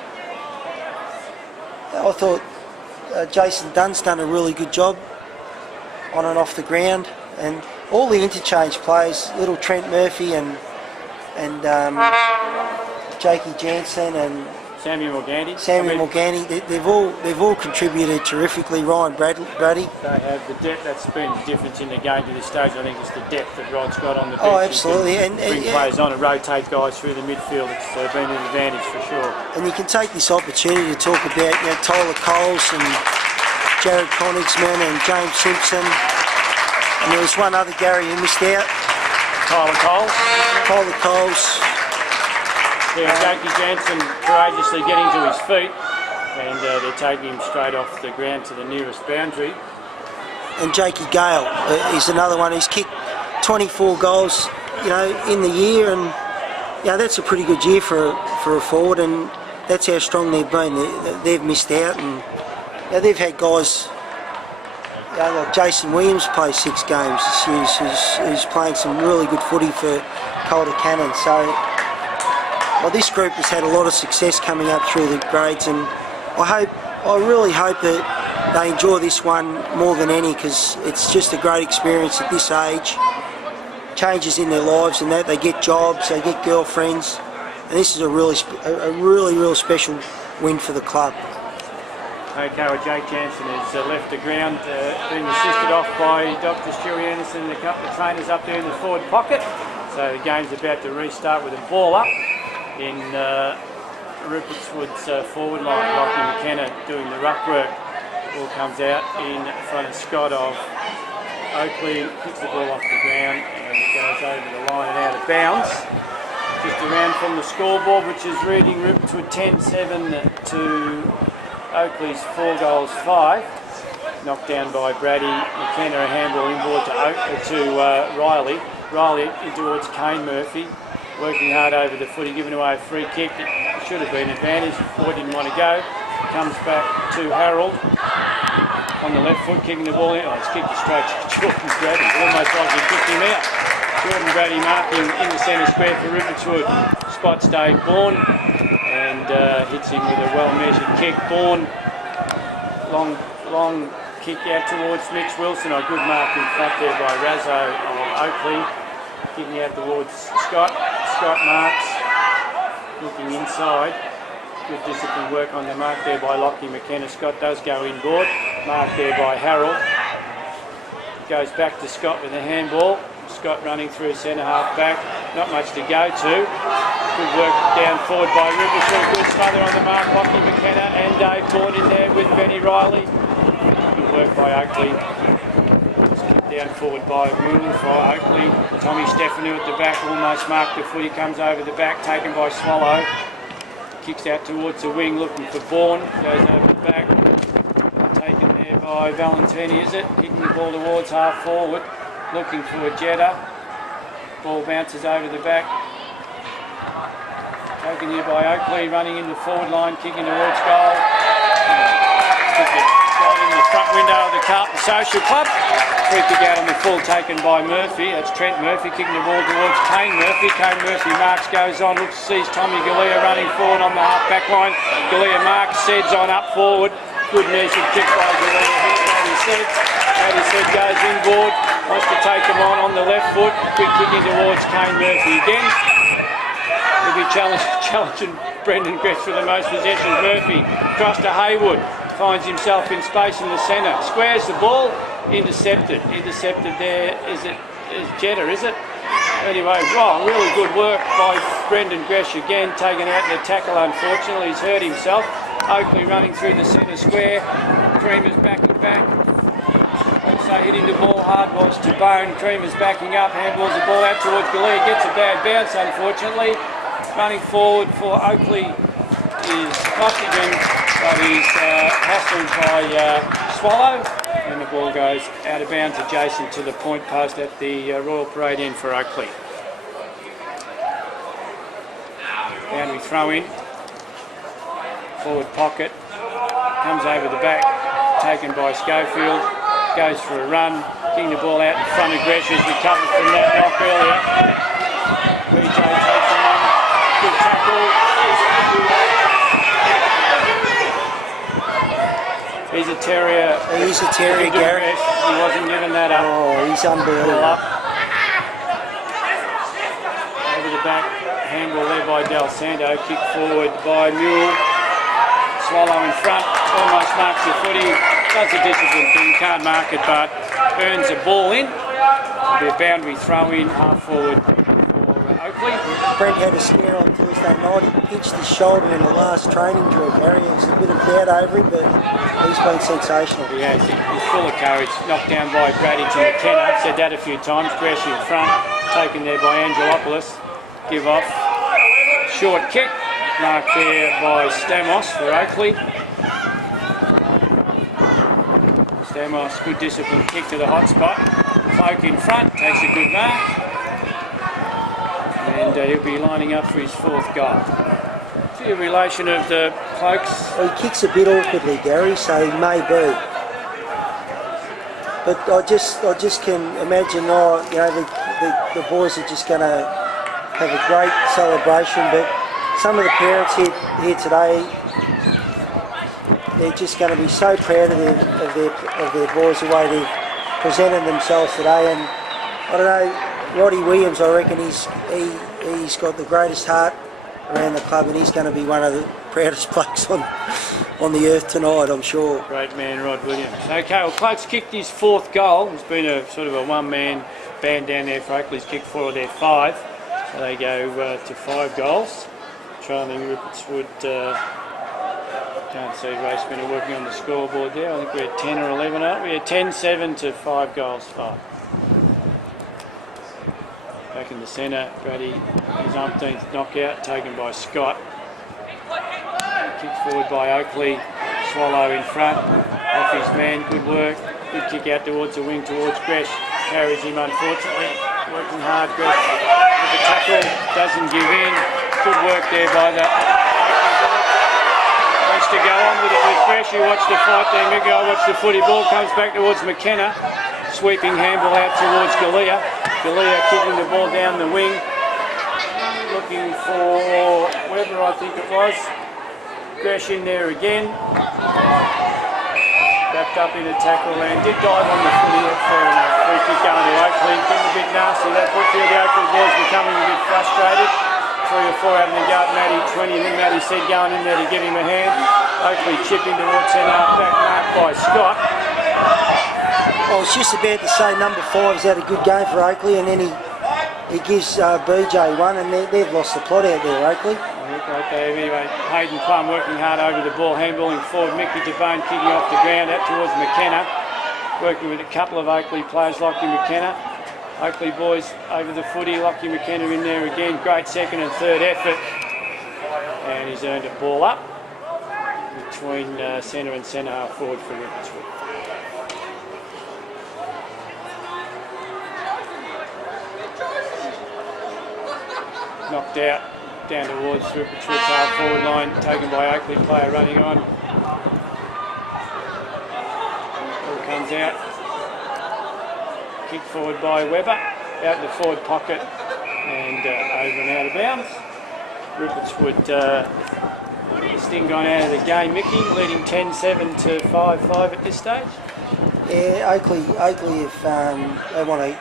I thought Jason Dunn's done a really good job on and off the ground, and all the interchange players, little Trent Murphy and Jakey Jansen and Samuel Morganti, they've all contributed terrifically. Ryan Brady. They have the depth. That's been the difference in the game to this stage. I think it's the depth that Rod's got on the bench. Oh, absolutely. And bring players on and rotate guys through the midfield. It's been an advantage for sure. And you can take this opportunity to talk about Tyler Coles and Jared Konigsman and James Simpson. And there was one other, Gary, who missed out. Tyler Coles. Yeah, Jakey Jansen courageously getting to his feet, and they're taking him straight off the ground to the nearest boundary. And Jakey Gale is another one. He's kicked 24 goals, in the year, and that's a pretty good year for a forward. And that's how strong they've been. They've missed out, and they've had guys. Like Jason Williams plays 6 games this year. Who's playing some really good footy for Calder Cannon. So. Well, this group has had a lot of success coming up through the grades, and I really hope that they enjoy this one more than any, because it's just a great experience at this age. Changes in their lives, and that they get jobs, they get girlfriends, and this is a really special win for the club. Okay, well, Jake Jansen has left the ground, being assisted off by Dr. Stewie Anderson and a couple of trainers up there in the forward pocket. So the game's about to restart with a ball up in Rupertswood's forward line. Lockie McKenna doing the ruck work. Ball comes out in front of Scott of Oakleigh, kicks the ball off the ground and it goes over the line and out of bounds. Just around from the scoreboard, which is reading Rupertswood 10-7 to Oakleigh's 4 goals 5. Knocked down by Brady. McKenna, a handball inboard to Riley. Riley in towards Kane Murphy. Working hard over the footy, giving away a free kick. It should have been advantage. Boy didn't want to go. Comes back to Harold on the left foot, kicking the ball in. Oh, he's kicked it straight to Jordan Brady. Almost like he kicked him out. Jordan Brady marking in the centre square for Rupertswood. Spots Dave Bourne and hits him with a well-measured kick. Bourne, long kick out towards Mitch Wilson. A good mark in front there by Razzo of Oakleigh. Kicking out towards Scott. Scott marks, looking inside. Good disciplined work on the mark there by Lockie McKenna. Scott does go inboard. Mark there by Harold. Goes back to Scott with a handball. Scott running through centre half back. not much to go to. Good work down forward by Rupertswood. Good smother on the mark. Lockie McKenna and Dave Bourne in there with Benny Riley. Good work by Oakleigh. Down forward by Moon for Oakleigh. Tommy Stefanu at the back, almost marked the foot. He comes over the back, taken by Swallow. Kicks out towards the wing, looking for Bourne. Goes over the back. Taken there by Valentini, is it? Kicking the ball towards half forward. Looking for Jetta. Ball bounces over the back. Taken here by Oakleigh, running in the forward line, kicking towards goal. In the front window of the Carlton Social Club. Free kick out on the full, taken by Murphy. That's Trent Murphy kicking the ball towards Kane Murphy. Kane Murphy marks, goes on, looks, sees Tommy Galea running forward on the half back line. Galea marks, Seds on up forward. Good measured kick by Galea. Matty Seds goes inboard, wants to take him on the left foot. Quick kicking towards Kane Murphy again. He'll be challenging Brendan Gress for the most possessions. Murphy across to Haywood. Finds himself in space in the centre. Squares the ball. Intercepted there. Is Jetta, is it? Anyway, really good work by Brendan Gresh again, taken out in the tackle. Unfortunately, he's hurt himself. Oakleigh running through the centre square. Creamer's backing back. Also hitting the ball hard was to Bone. Creamer's backing up. Handballs the ball out towards Galea. Gets a bad bounce, unfortunately. Running forward for Oakleigh is Costigan, but he's hassled by Swallow. And the ball goes out of bounds adjacent to the point post at the Royal Parade end for Oakleigh. Boundary throw in. Forward pocket. Comes over the back. Taken by Schofield. Goes for a run. Kicking the ball out in front of Gresh as recovered from that knock earlier. BJ takes him on. Good tackle. He's a terrier. He's a terrier, Gary. He wasn't giving that up. Oh, he's unbelievable. Over the back, handball there by Del Santo. Kick forward by Mule. Swallow in front, almost marks the footy. That's a discipline thing, can't mark it, but earns a ball in. It'll be a boundary throw in, half forward for Oakleigh. Brent had a scare on Thursday night. He pinched his shoulder in the last training drill, Gary. There's a bit of doubt over him, but he's been sensational. He has. He's full of courage. Knocked down by Brady to McKenna. Said that a few times. Gresh in front. Taken there by Angelopoulos. Give off. Short kick. Marked there by Stamos for Oakleigh. Stamos, good discipline kick to the hot spot. Folk in front. Takes a good mark. And he'll be lining up for his fourth goal. The relation of the Cloaks. Well, he kicks a bit awkwardly, Gary, so he may be. But I just can imagine, the boys are just going to have a great celebration. But some of the parents here today, they're just going to be so proud of their boys, the way they've presented themselves today. And I don't know, Roddy Williams, I reckon he's got the greatest heart around the club, and he's going to be one of the proudest blokes on the earth tonight, I'm sure. Great man, Rod Williams. Okay, well, Cloaks kicked his fourth goal. It's been a sort of a one-man band down there for Oakleigh's kicked 4 of their 5. So they go to 5 goals. Trailing Rupertswood, can't see Raceman are working on the scoreboard there. I think we're 10 or 11, aren't we? 10-7 to 5 goals, 5. Back in the centre, Brady, his umpteenth knockout, taken by Scott. Kick forward by Oakleigh, Swallow in front, off his man, good work. Good kick out towards the wing, towards Gresh. Carries him, unfortunately. Working hard, Gresh. With the tackle, doesn't give in. Good work there by the wants to go on with it with Gresh. You watch the fight there, Miguel. Watch the footy. Ball comes back towards McKenna. Sweeping handball out towards Galea. Galea kicking the ball down the wing. Looking for Weber, I think it was. Gresh in there again. Wrapped up in a tackle and did dive on the footy. That's fair enough. Free kick going to Oakleigh. Getting a bit nasty. That Brookfield, the Oakleigh boys becoming a bit frustrated. 3 or 4 having a go at Matty. 20 and then Matty said going in there to give him a hand. Oakleigh chipping towards centre half back, marked by Scott. I was just about to say number 5's had a good game for Oakleigh, and then he gives BJ one, and they've lost the plot out there, Oakleigh. Right there, anyway, Hayden Plum working hard over the ball, handballing forward, Mickey DeBone kicking off the ground out towards McKenna, working with a couple of Oakleigh players, Lockie McKenna. Oakleigh boys over the footy, Lockie McKenna in there again, great second and third effort, and he's earned a ball up between centre and centre half forward for Rupertswood. Knocked out down towards Rupertswood's half forward line, taken by Oakleigh player running on. Ball comes out. Kick forward by Webber, out in the forward pocket and over and out of bounds. Rupertswood, Sting gone out of the game. Mickey leading 10-7 to 5-5 at this stage. Yeah, Oakleigh if they want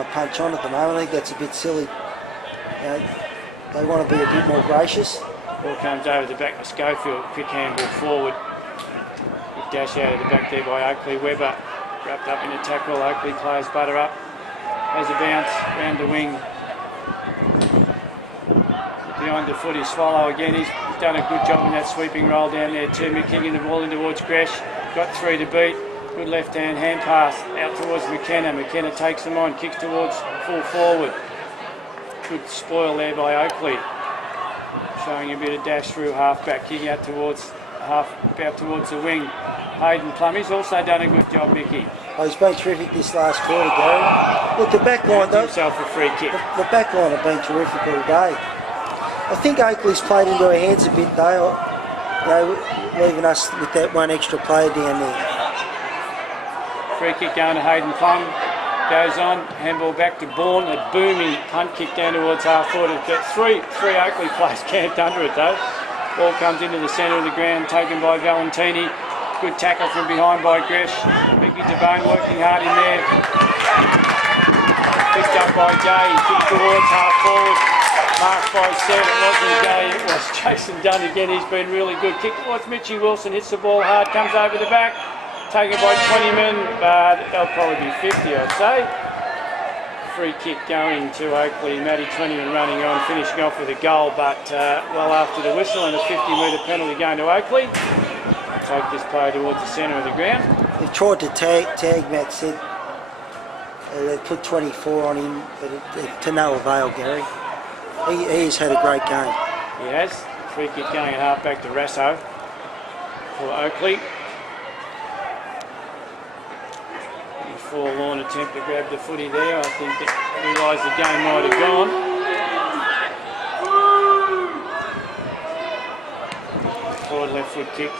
to punch on at the moment, I think that's a bit silly. They want to be a bit more gracious. Ball comes over the back to Schofield, quick handball forward. Big dash out of the back there by Oakleigh. Webber wrapped up in a tackle. Oakleigh players butter up. Has a bounce round the wing. Behind the footy, Swallow again. He's done a good job in that sweeping roll down there too. Kicking the ball in towards Gresh. Got three to beat. Good left hand pass out towards McKenna. McKenna takes them on, kicks towards full forward. Good spoil there by Oakleigh. Showing a bit of dash through half-back, kicking out towards the wing. Hayden Plum, he's also done a good job, Mickey. Oh, he's been terrific this last quarter, Gary. Look, the back line, though. Himself a free kick. The back line have been terrific all day. I think Oakleigh's played into our hands a bit, though. Leaving us with that one extra player down there. Free kick going to Hayden Plum. Goes on, handball back to Bourne, a booming punt kick down towards half forward. Three Oakleigh players camped under it though. Ball comes into the centre of the ground, taken by Valentini. Good tackle from behind by Gresh. Mickey DeBone working hard in there. Picked up by Gay, kicked towards half forward. Marked by Seb, it wasn't Gay, it was Jason Dunn again. He's been really good. Kick towards Mitchie Wilson, hits the ball hard, comes over the back. Taken by 20 men, but they'll probably be 50, I'd say. Free kick going to Oakleigh. Matty 20 running on, finishing off with a goal, but well after the whistle and a 50-metre penalty going to Oakleigh. Take this player towards the centre of the ground. They've tried to tag Matt said. They put 24 on him, but to no avail, Gary. He has had a great game. He has. Free kick going at half-back to Rasso for Oakleigh. Forlorn attempt to grab the footy there. I think that realised the game might have gone. Forward left foot kick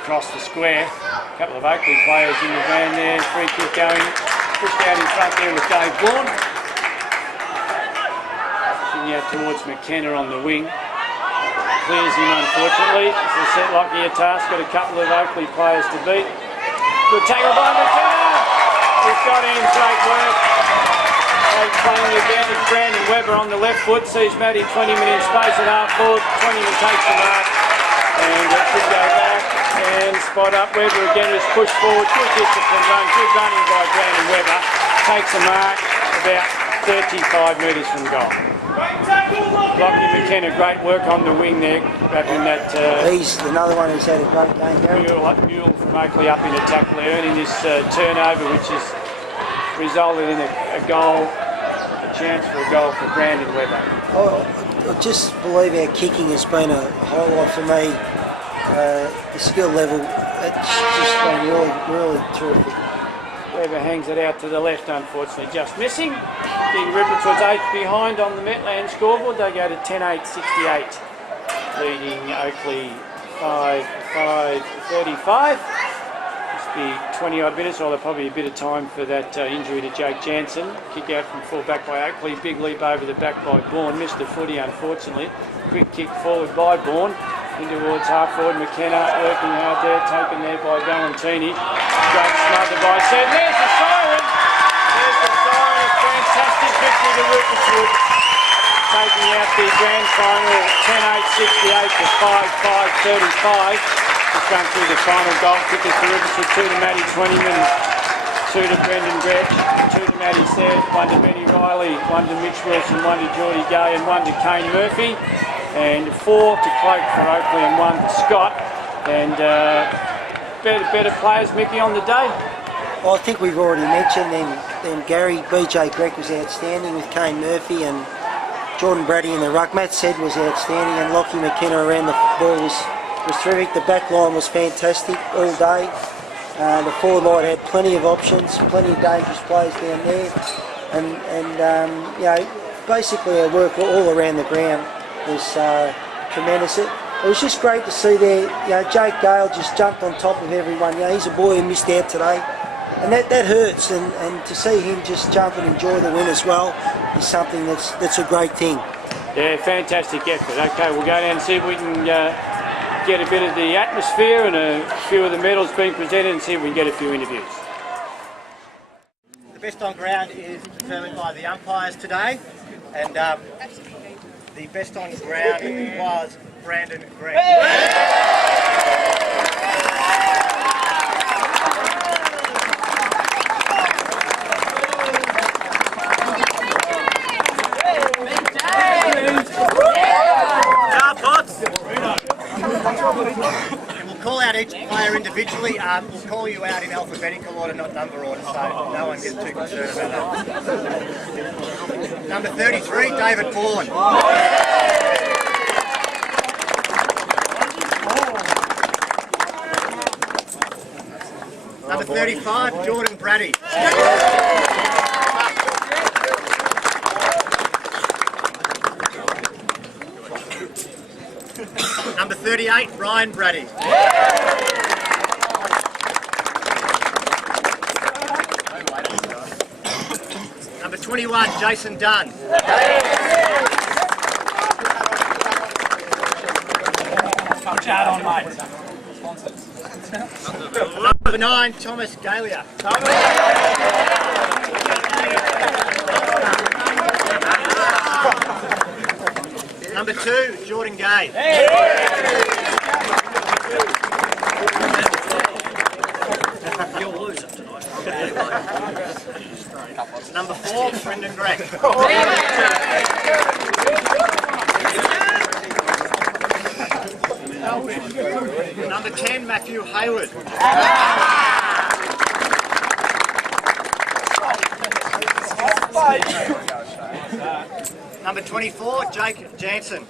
across the square. A couple of Oakleigh players in the van there. Free kick going. Pushed out in front there with Dave Bourne. Pushing out towards McKenna on the wing. Clears him unfortunately. It's a set Lockie a task. Got a couple of Oakleigh players to beat. Good tackle by McKenna. He's got in, great work. Playing the advantage, Brandon Webber on the left foot, sees Matty 20 men in space at half forward, 20 men takes the mark, and it should go back, and spot up Webber again, is pushed forward, good discipline run, good running by Brandon Webber, takes the mark about 35 metres from goal. Lockie McKenna, great work on the wing there, wrapping that... He's another one who's had a great game, Gary. Mule from Oakleigh up in a tackle, earning this turnover, which has resulted in a goal, a chance for a goal for Brandon Webber. I just believe our kicking has been a highlight for me. The skill level, it's just been really terrific. Webber hangs it out to the left, unfortunately, just missing. Big Rupertswood's 8 behind on the Metland scoreboard. They go to 10-8-68, leading Oakleigh 5-5-35. Must be 20-odd minutes, or probably a bit of time for that injury to Jake Jansen. Kick out from full back by Oakleigh. Big leap over the back by Bourne. Missed the footy, unfortunately. Quick kick forward by Bourne. In towards half forward, McKenna working hard there, taken there by Valentini. Great smother by Seb. There's the siren! There's the siren. A fantastic victory to Rupertswood. Taking out the grand final 10-8-68 to 5-5-35. Just going through the final goal kickers for Rupertswood, 2 to Matty 20 minutes. suitor Brendan Gretsch, 2 to Matty Said, 1 to Benny Riley, 1 to Mitch Wilson, 1 to Geordie Gay and 1 to Kane Murphy, and 4 to Cloak for Oakleigh and 1 to Scott. And better players, Mickey, on the day? Well, I think we've already mentioned them Gary, BJ Greg was outstanding with Kane Murphy, and Jordan Brady in the ruck. Matt Said was outstanding, and Lockie McKenna around the ball was terrific. The back line was fantastic all day. The forward line had plenty of options, plenty of dangerous players down there, and you know, basically our work all around the ground was tremendous. It was just great to see there. You know, Jake Gale just jumped on top of everyone. You know, he's a boy who missed out today, and that hurts. And to see him just jump and enjoy the win as well is something that's a great thing. Yeah, fantastic effort. Okay, we'll go down and see if we can get a bit of the atmosphere and a few of the medals being presented and see if we can get a few interviews. The best on ground is determined by the umpires today, and the best on ground was Brandon Gregg. We'll call out each player individually. We'll call you out in alphabetical order, not number order, so no one gets too concerned about that. Number 33, David Bourne. Number 35, Jordan Brady. Number 38, Ryan Brady. Number 21, Jason Dunn. Number 9, Thomas Galia. Number 2, Jordan Gay. Number 4, Brendan Gregg. Number 10, Matthew Hayward. Number 24, Jake Jansen.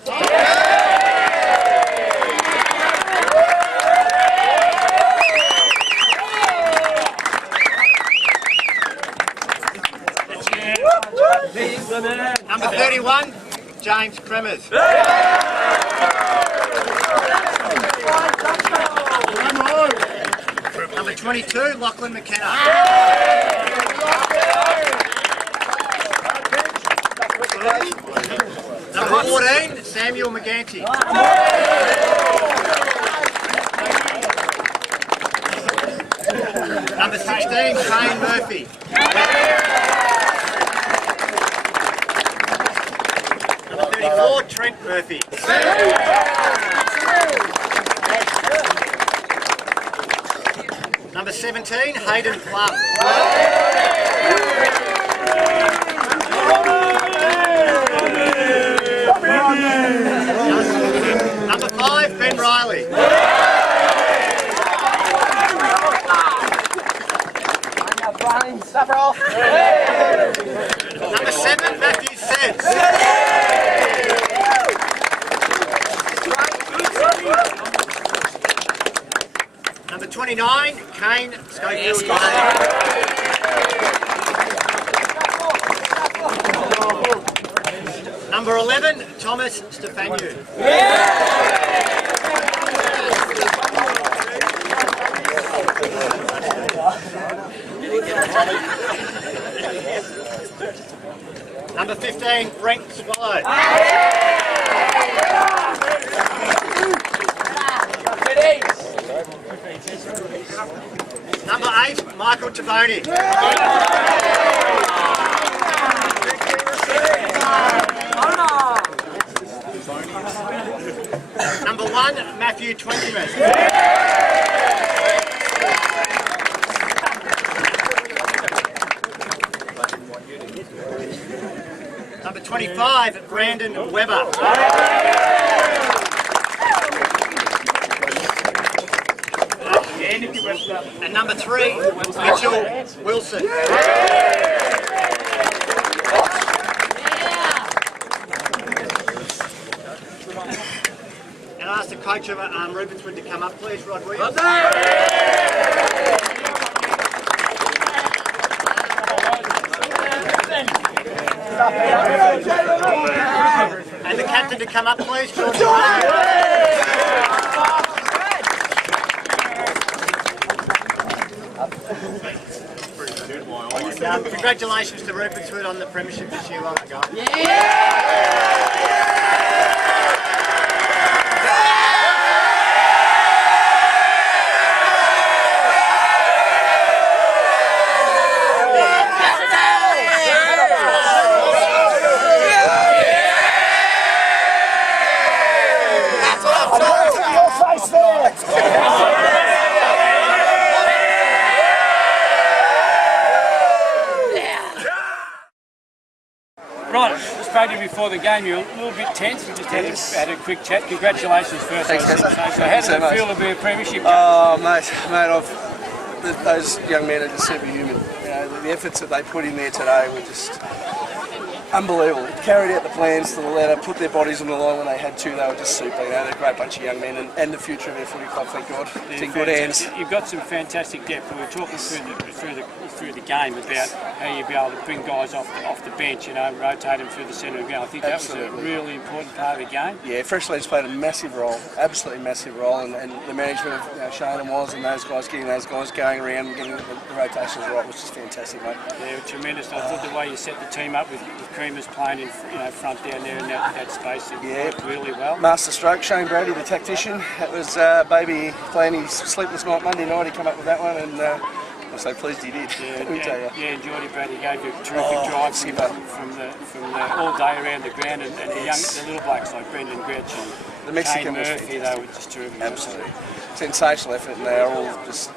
Number 31, James Kremers. Number 22, Lachlan McKenna. Number 14, Samuel McGanty. Number 16, Kane Murphy. Number 34, Trent Murphy. Number 17, Hayden Plum. Number 5, Ben Riley. Number 7, Matthew Seds. Number 29, Kane Schofield. Number 11, Thomas Stefanu. Number 15, Brent Swallow. Number 8, Michael Taboni. Number 1, Matthew Twentyman. Number 25, Brandon Webber. And number 3, Mitchell Wilson. And I ask the coach of Rupertswood to come up, please, Rod Williams. And the captain to come up, please, George. Congratulations to Rupertswood on the premiership this year. Well done, guys. Right, I spoke to you before the game. You're a little bit tense. We just had a quick chat. Congratulations first. Thanks, guys. So how does it feel to be a premiership? Oh, mate, those young men are just superhuman. You know, the efforts that they put in there today were just unbelievable. They carried out the plans to the letter, put their bodies on the line when they had to. They were just super. You know, they're a great bunch of young men, and the future of their footy club, thank God, it's in good hands. You've got some fantastic depth. We were talking through the game about how you'd be able to bring guys off the bench, you know, rotate them through the centre of the ground. I think that Absolutely. was a really important part of the game. Yeah, Freshland's played a massive role, absolutely massive role, and the management of Shane and Woz and those guys, getting those guys going around and getting the rotations right was just fantastic, mate. Yeah, tremendous. I thought the way you set the team up with Creamers playing in front down there in that space, it worked really well. Master stroke, Shane Brady, the tactician. That was baby playing his sleepless night Monday night. He came up with that one, and I'm so pleased he did. Yeah, enjoyed it, Brady. Gave you a terrific drive from the all day around the ground, and the little blokes like Brendan Gretsch and the Mexican Kane Murphy, they were just terrific. Absolutely. Sensational effort, and they are all just,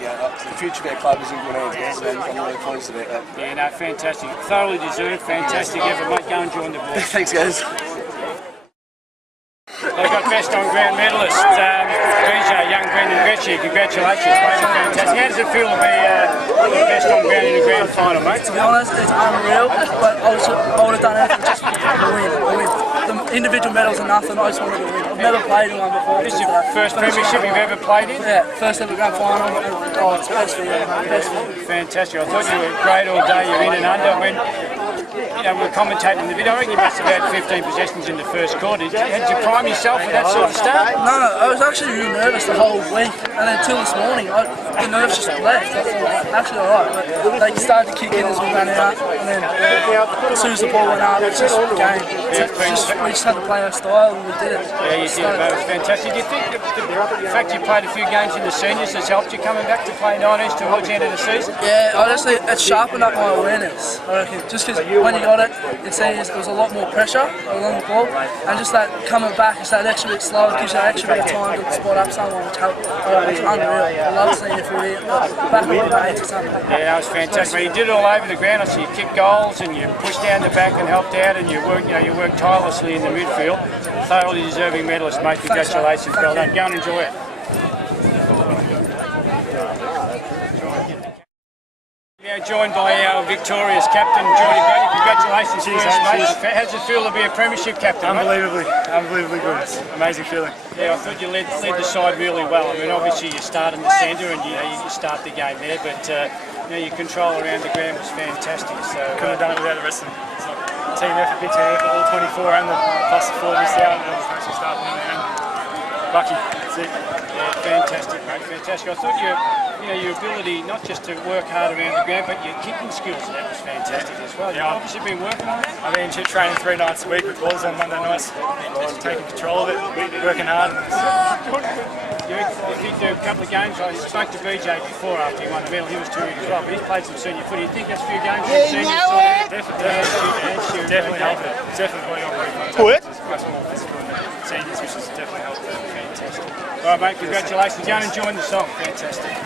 the future of our club is in good hands, and I'm really pleased about that. Yeah, no, fantastic. Thoroughly deserved, fantastic effort, mate. Go and join the boys. Thanks, guys. They've got best on ground medalist, BJ, young Brendan Gretsch. Congratulations, mate. Fantastic. How does it feel to be best on ground in a grand final, mate? To be honest, it's unreal, but I would have done anything just to win. The individual medals are nothing, I just wanted to win. I've never played in one before. This is your first premiership you've ever played in? Yeah, first ever grand final. It's best for you. Fantastic. I thought you were great all day. You're in and under. We're commentating the video. I reckon you must have had 15 possessions in the first quarter. Had you prime yourself for that sort of start? No, I was actually really nervous the whole week, and then until this morning, the nerves just left. I thought, actually alright, but they started to kick in as we ran out, and then as soon as the ball went out, it's just game. We just had to play our style, and we did it. Yeah, you did. It was fantastic. Do you think the fact you played a few games in the seniors has helped you coming back to play 19s towards the end of the season? Yeah, honestly, it sharpened up my awareness, I reckon. Just because when you got it, it was a lot more pressure along the ball, and just that coming back, it's that extra bit slow, it gives you that extra bit of time to spot up someone, which helped. It's unreal. I love seeing it for you. Back with my mates or something. Yeah, that was fantastic. But you did it all over the ground. I see you kicked goals and you pushed down the back and helped out, and you worked tirelessly in the midfield. Thoroughly deserving medalist, mate. Congratulations. Well done. Go and enjoy it. Now joined by our victorious captain, Geordie Brady. Congratulations first, mate. How does it feel to be a premiership captain, Unbelievably good. It's an amazing feeling. Yeah, I thought you led the side really well. I mean, obviously you start in the centre and you start the game there, but your control around the ground was fantastic. So Couldn't have done it without the rest of them. It's like team effort, big team effort, all 24 and the plus the 4 missed out, and it was actually starting in the end. Lucky, that's it. Yeah, fantastic, mate, fantastic. I thought your ability not just to work hard around the ground, but your kicking skills, that was fantastic as well. You've obviously been working on that. I've been training 3 nights a week with balls on Monday nights, just taking control of it, working hard. If you do a couple of games, I spoke to BJ before after he won the medal, he was touring as well, but he's played some senior footy. You think that's a few games with seniors? Definitely helped it. Definitely helped it. Seniors, which has definitely helped it. Fantastic. All right, mate, congratulations. Go and enjoy the song. Fantastic.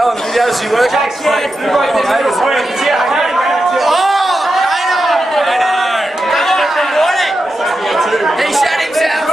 going? The videos you working? He shot himself!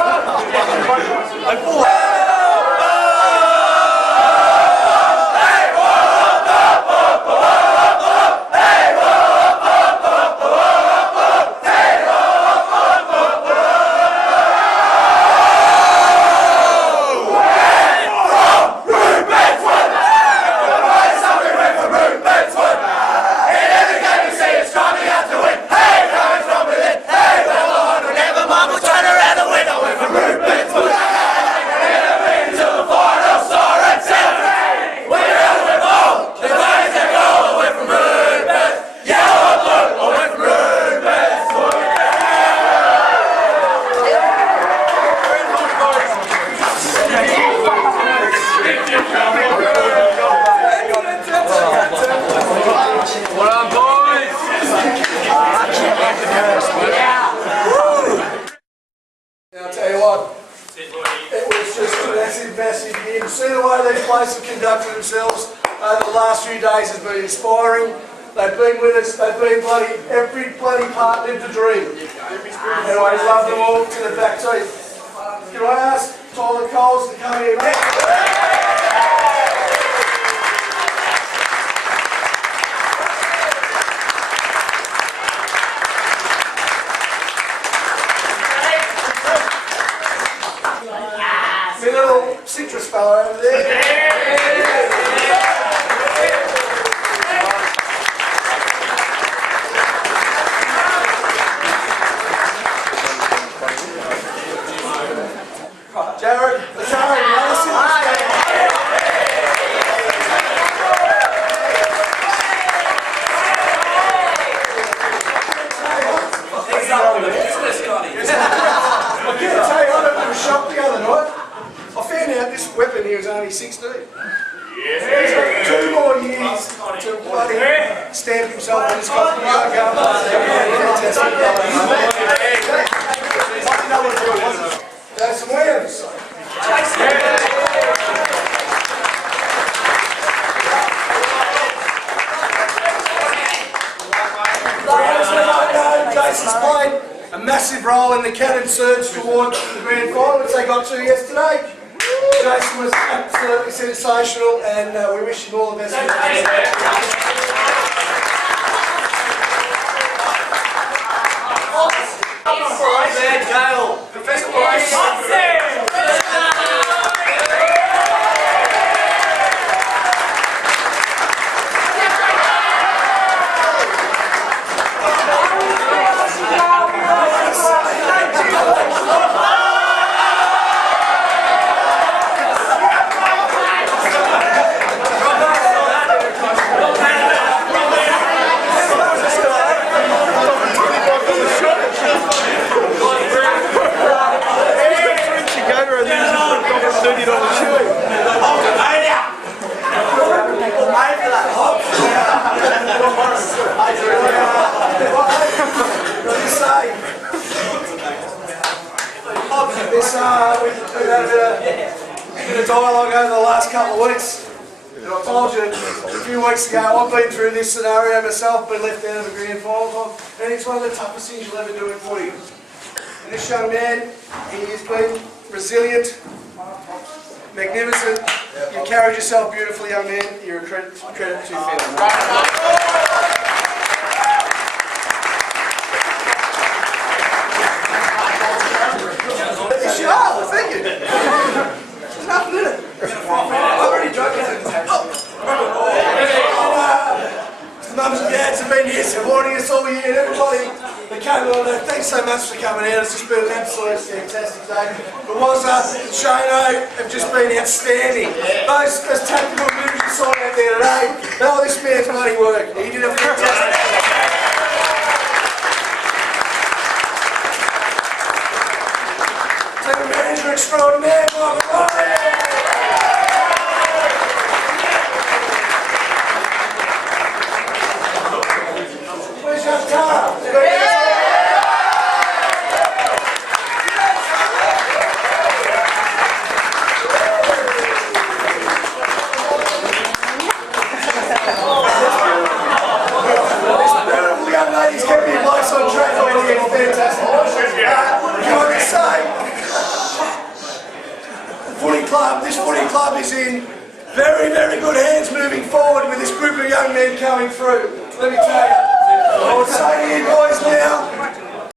I'll tell you what, it was just a massive year. To see the way these players have conducted themselves over the last few days has been inspiring. They've been with us, they've been every bloody part lived a dream. And I love them all to the back teeth. Can I ask Tyler Coles to come here, mate? My little citrus fella over there. Jared, I can't tell you, I was shocked the other night. I found out this weapon here is only 16. He's got 2 more years to bloody stamp himself on this company. That's some wins. Jason's played a massive role in the Cannon surge toward the grand final, which they got to yesterday. Jason was absolutely sensational, and we wish him all the best. We've had a bit of dialogue over the last couple of weeks. And I told you a few weeks ago, I've been through this scenario myself, been left out of a grand final, and it's one of the toughest things you'll ever do in footy. And this young man, he has been resilient, magnificent. You carried yourself beautifully, young man. You're a credit to your family. Thank you. There's nothing in it. I've already drunk it. Mums and dads have been here supporting us all year, and everybody that came on there, thanks so much for coming out. It's just been an absolutely fantastic day. The Wazza and Shano have just been outstanding. Those tactical moves you saw out there today, oh, this man's bloody work. He did a fantastic job. Team manager extraordinaire, Michael Ryan. Where's your car? footy club is in very, very good hands moving forward with this group of young men coming through. Let me tell you. I would say to you guys now,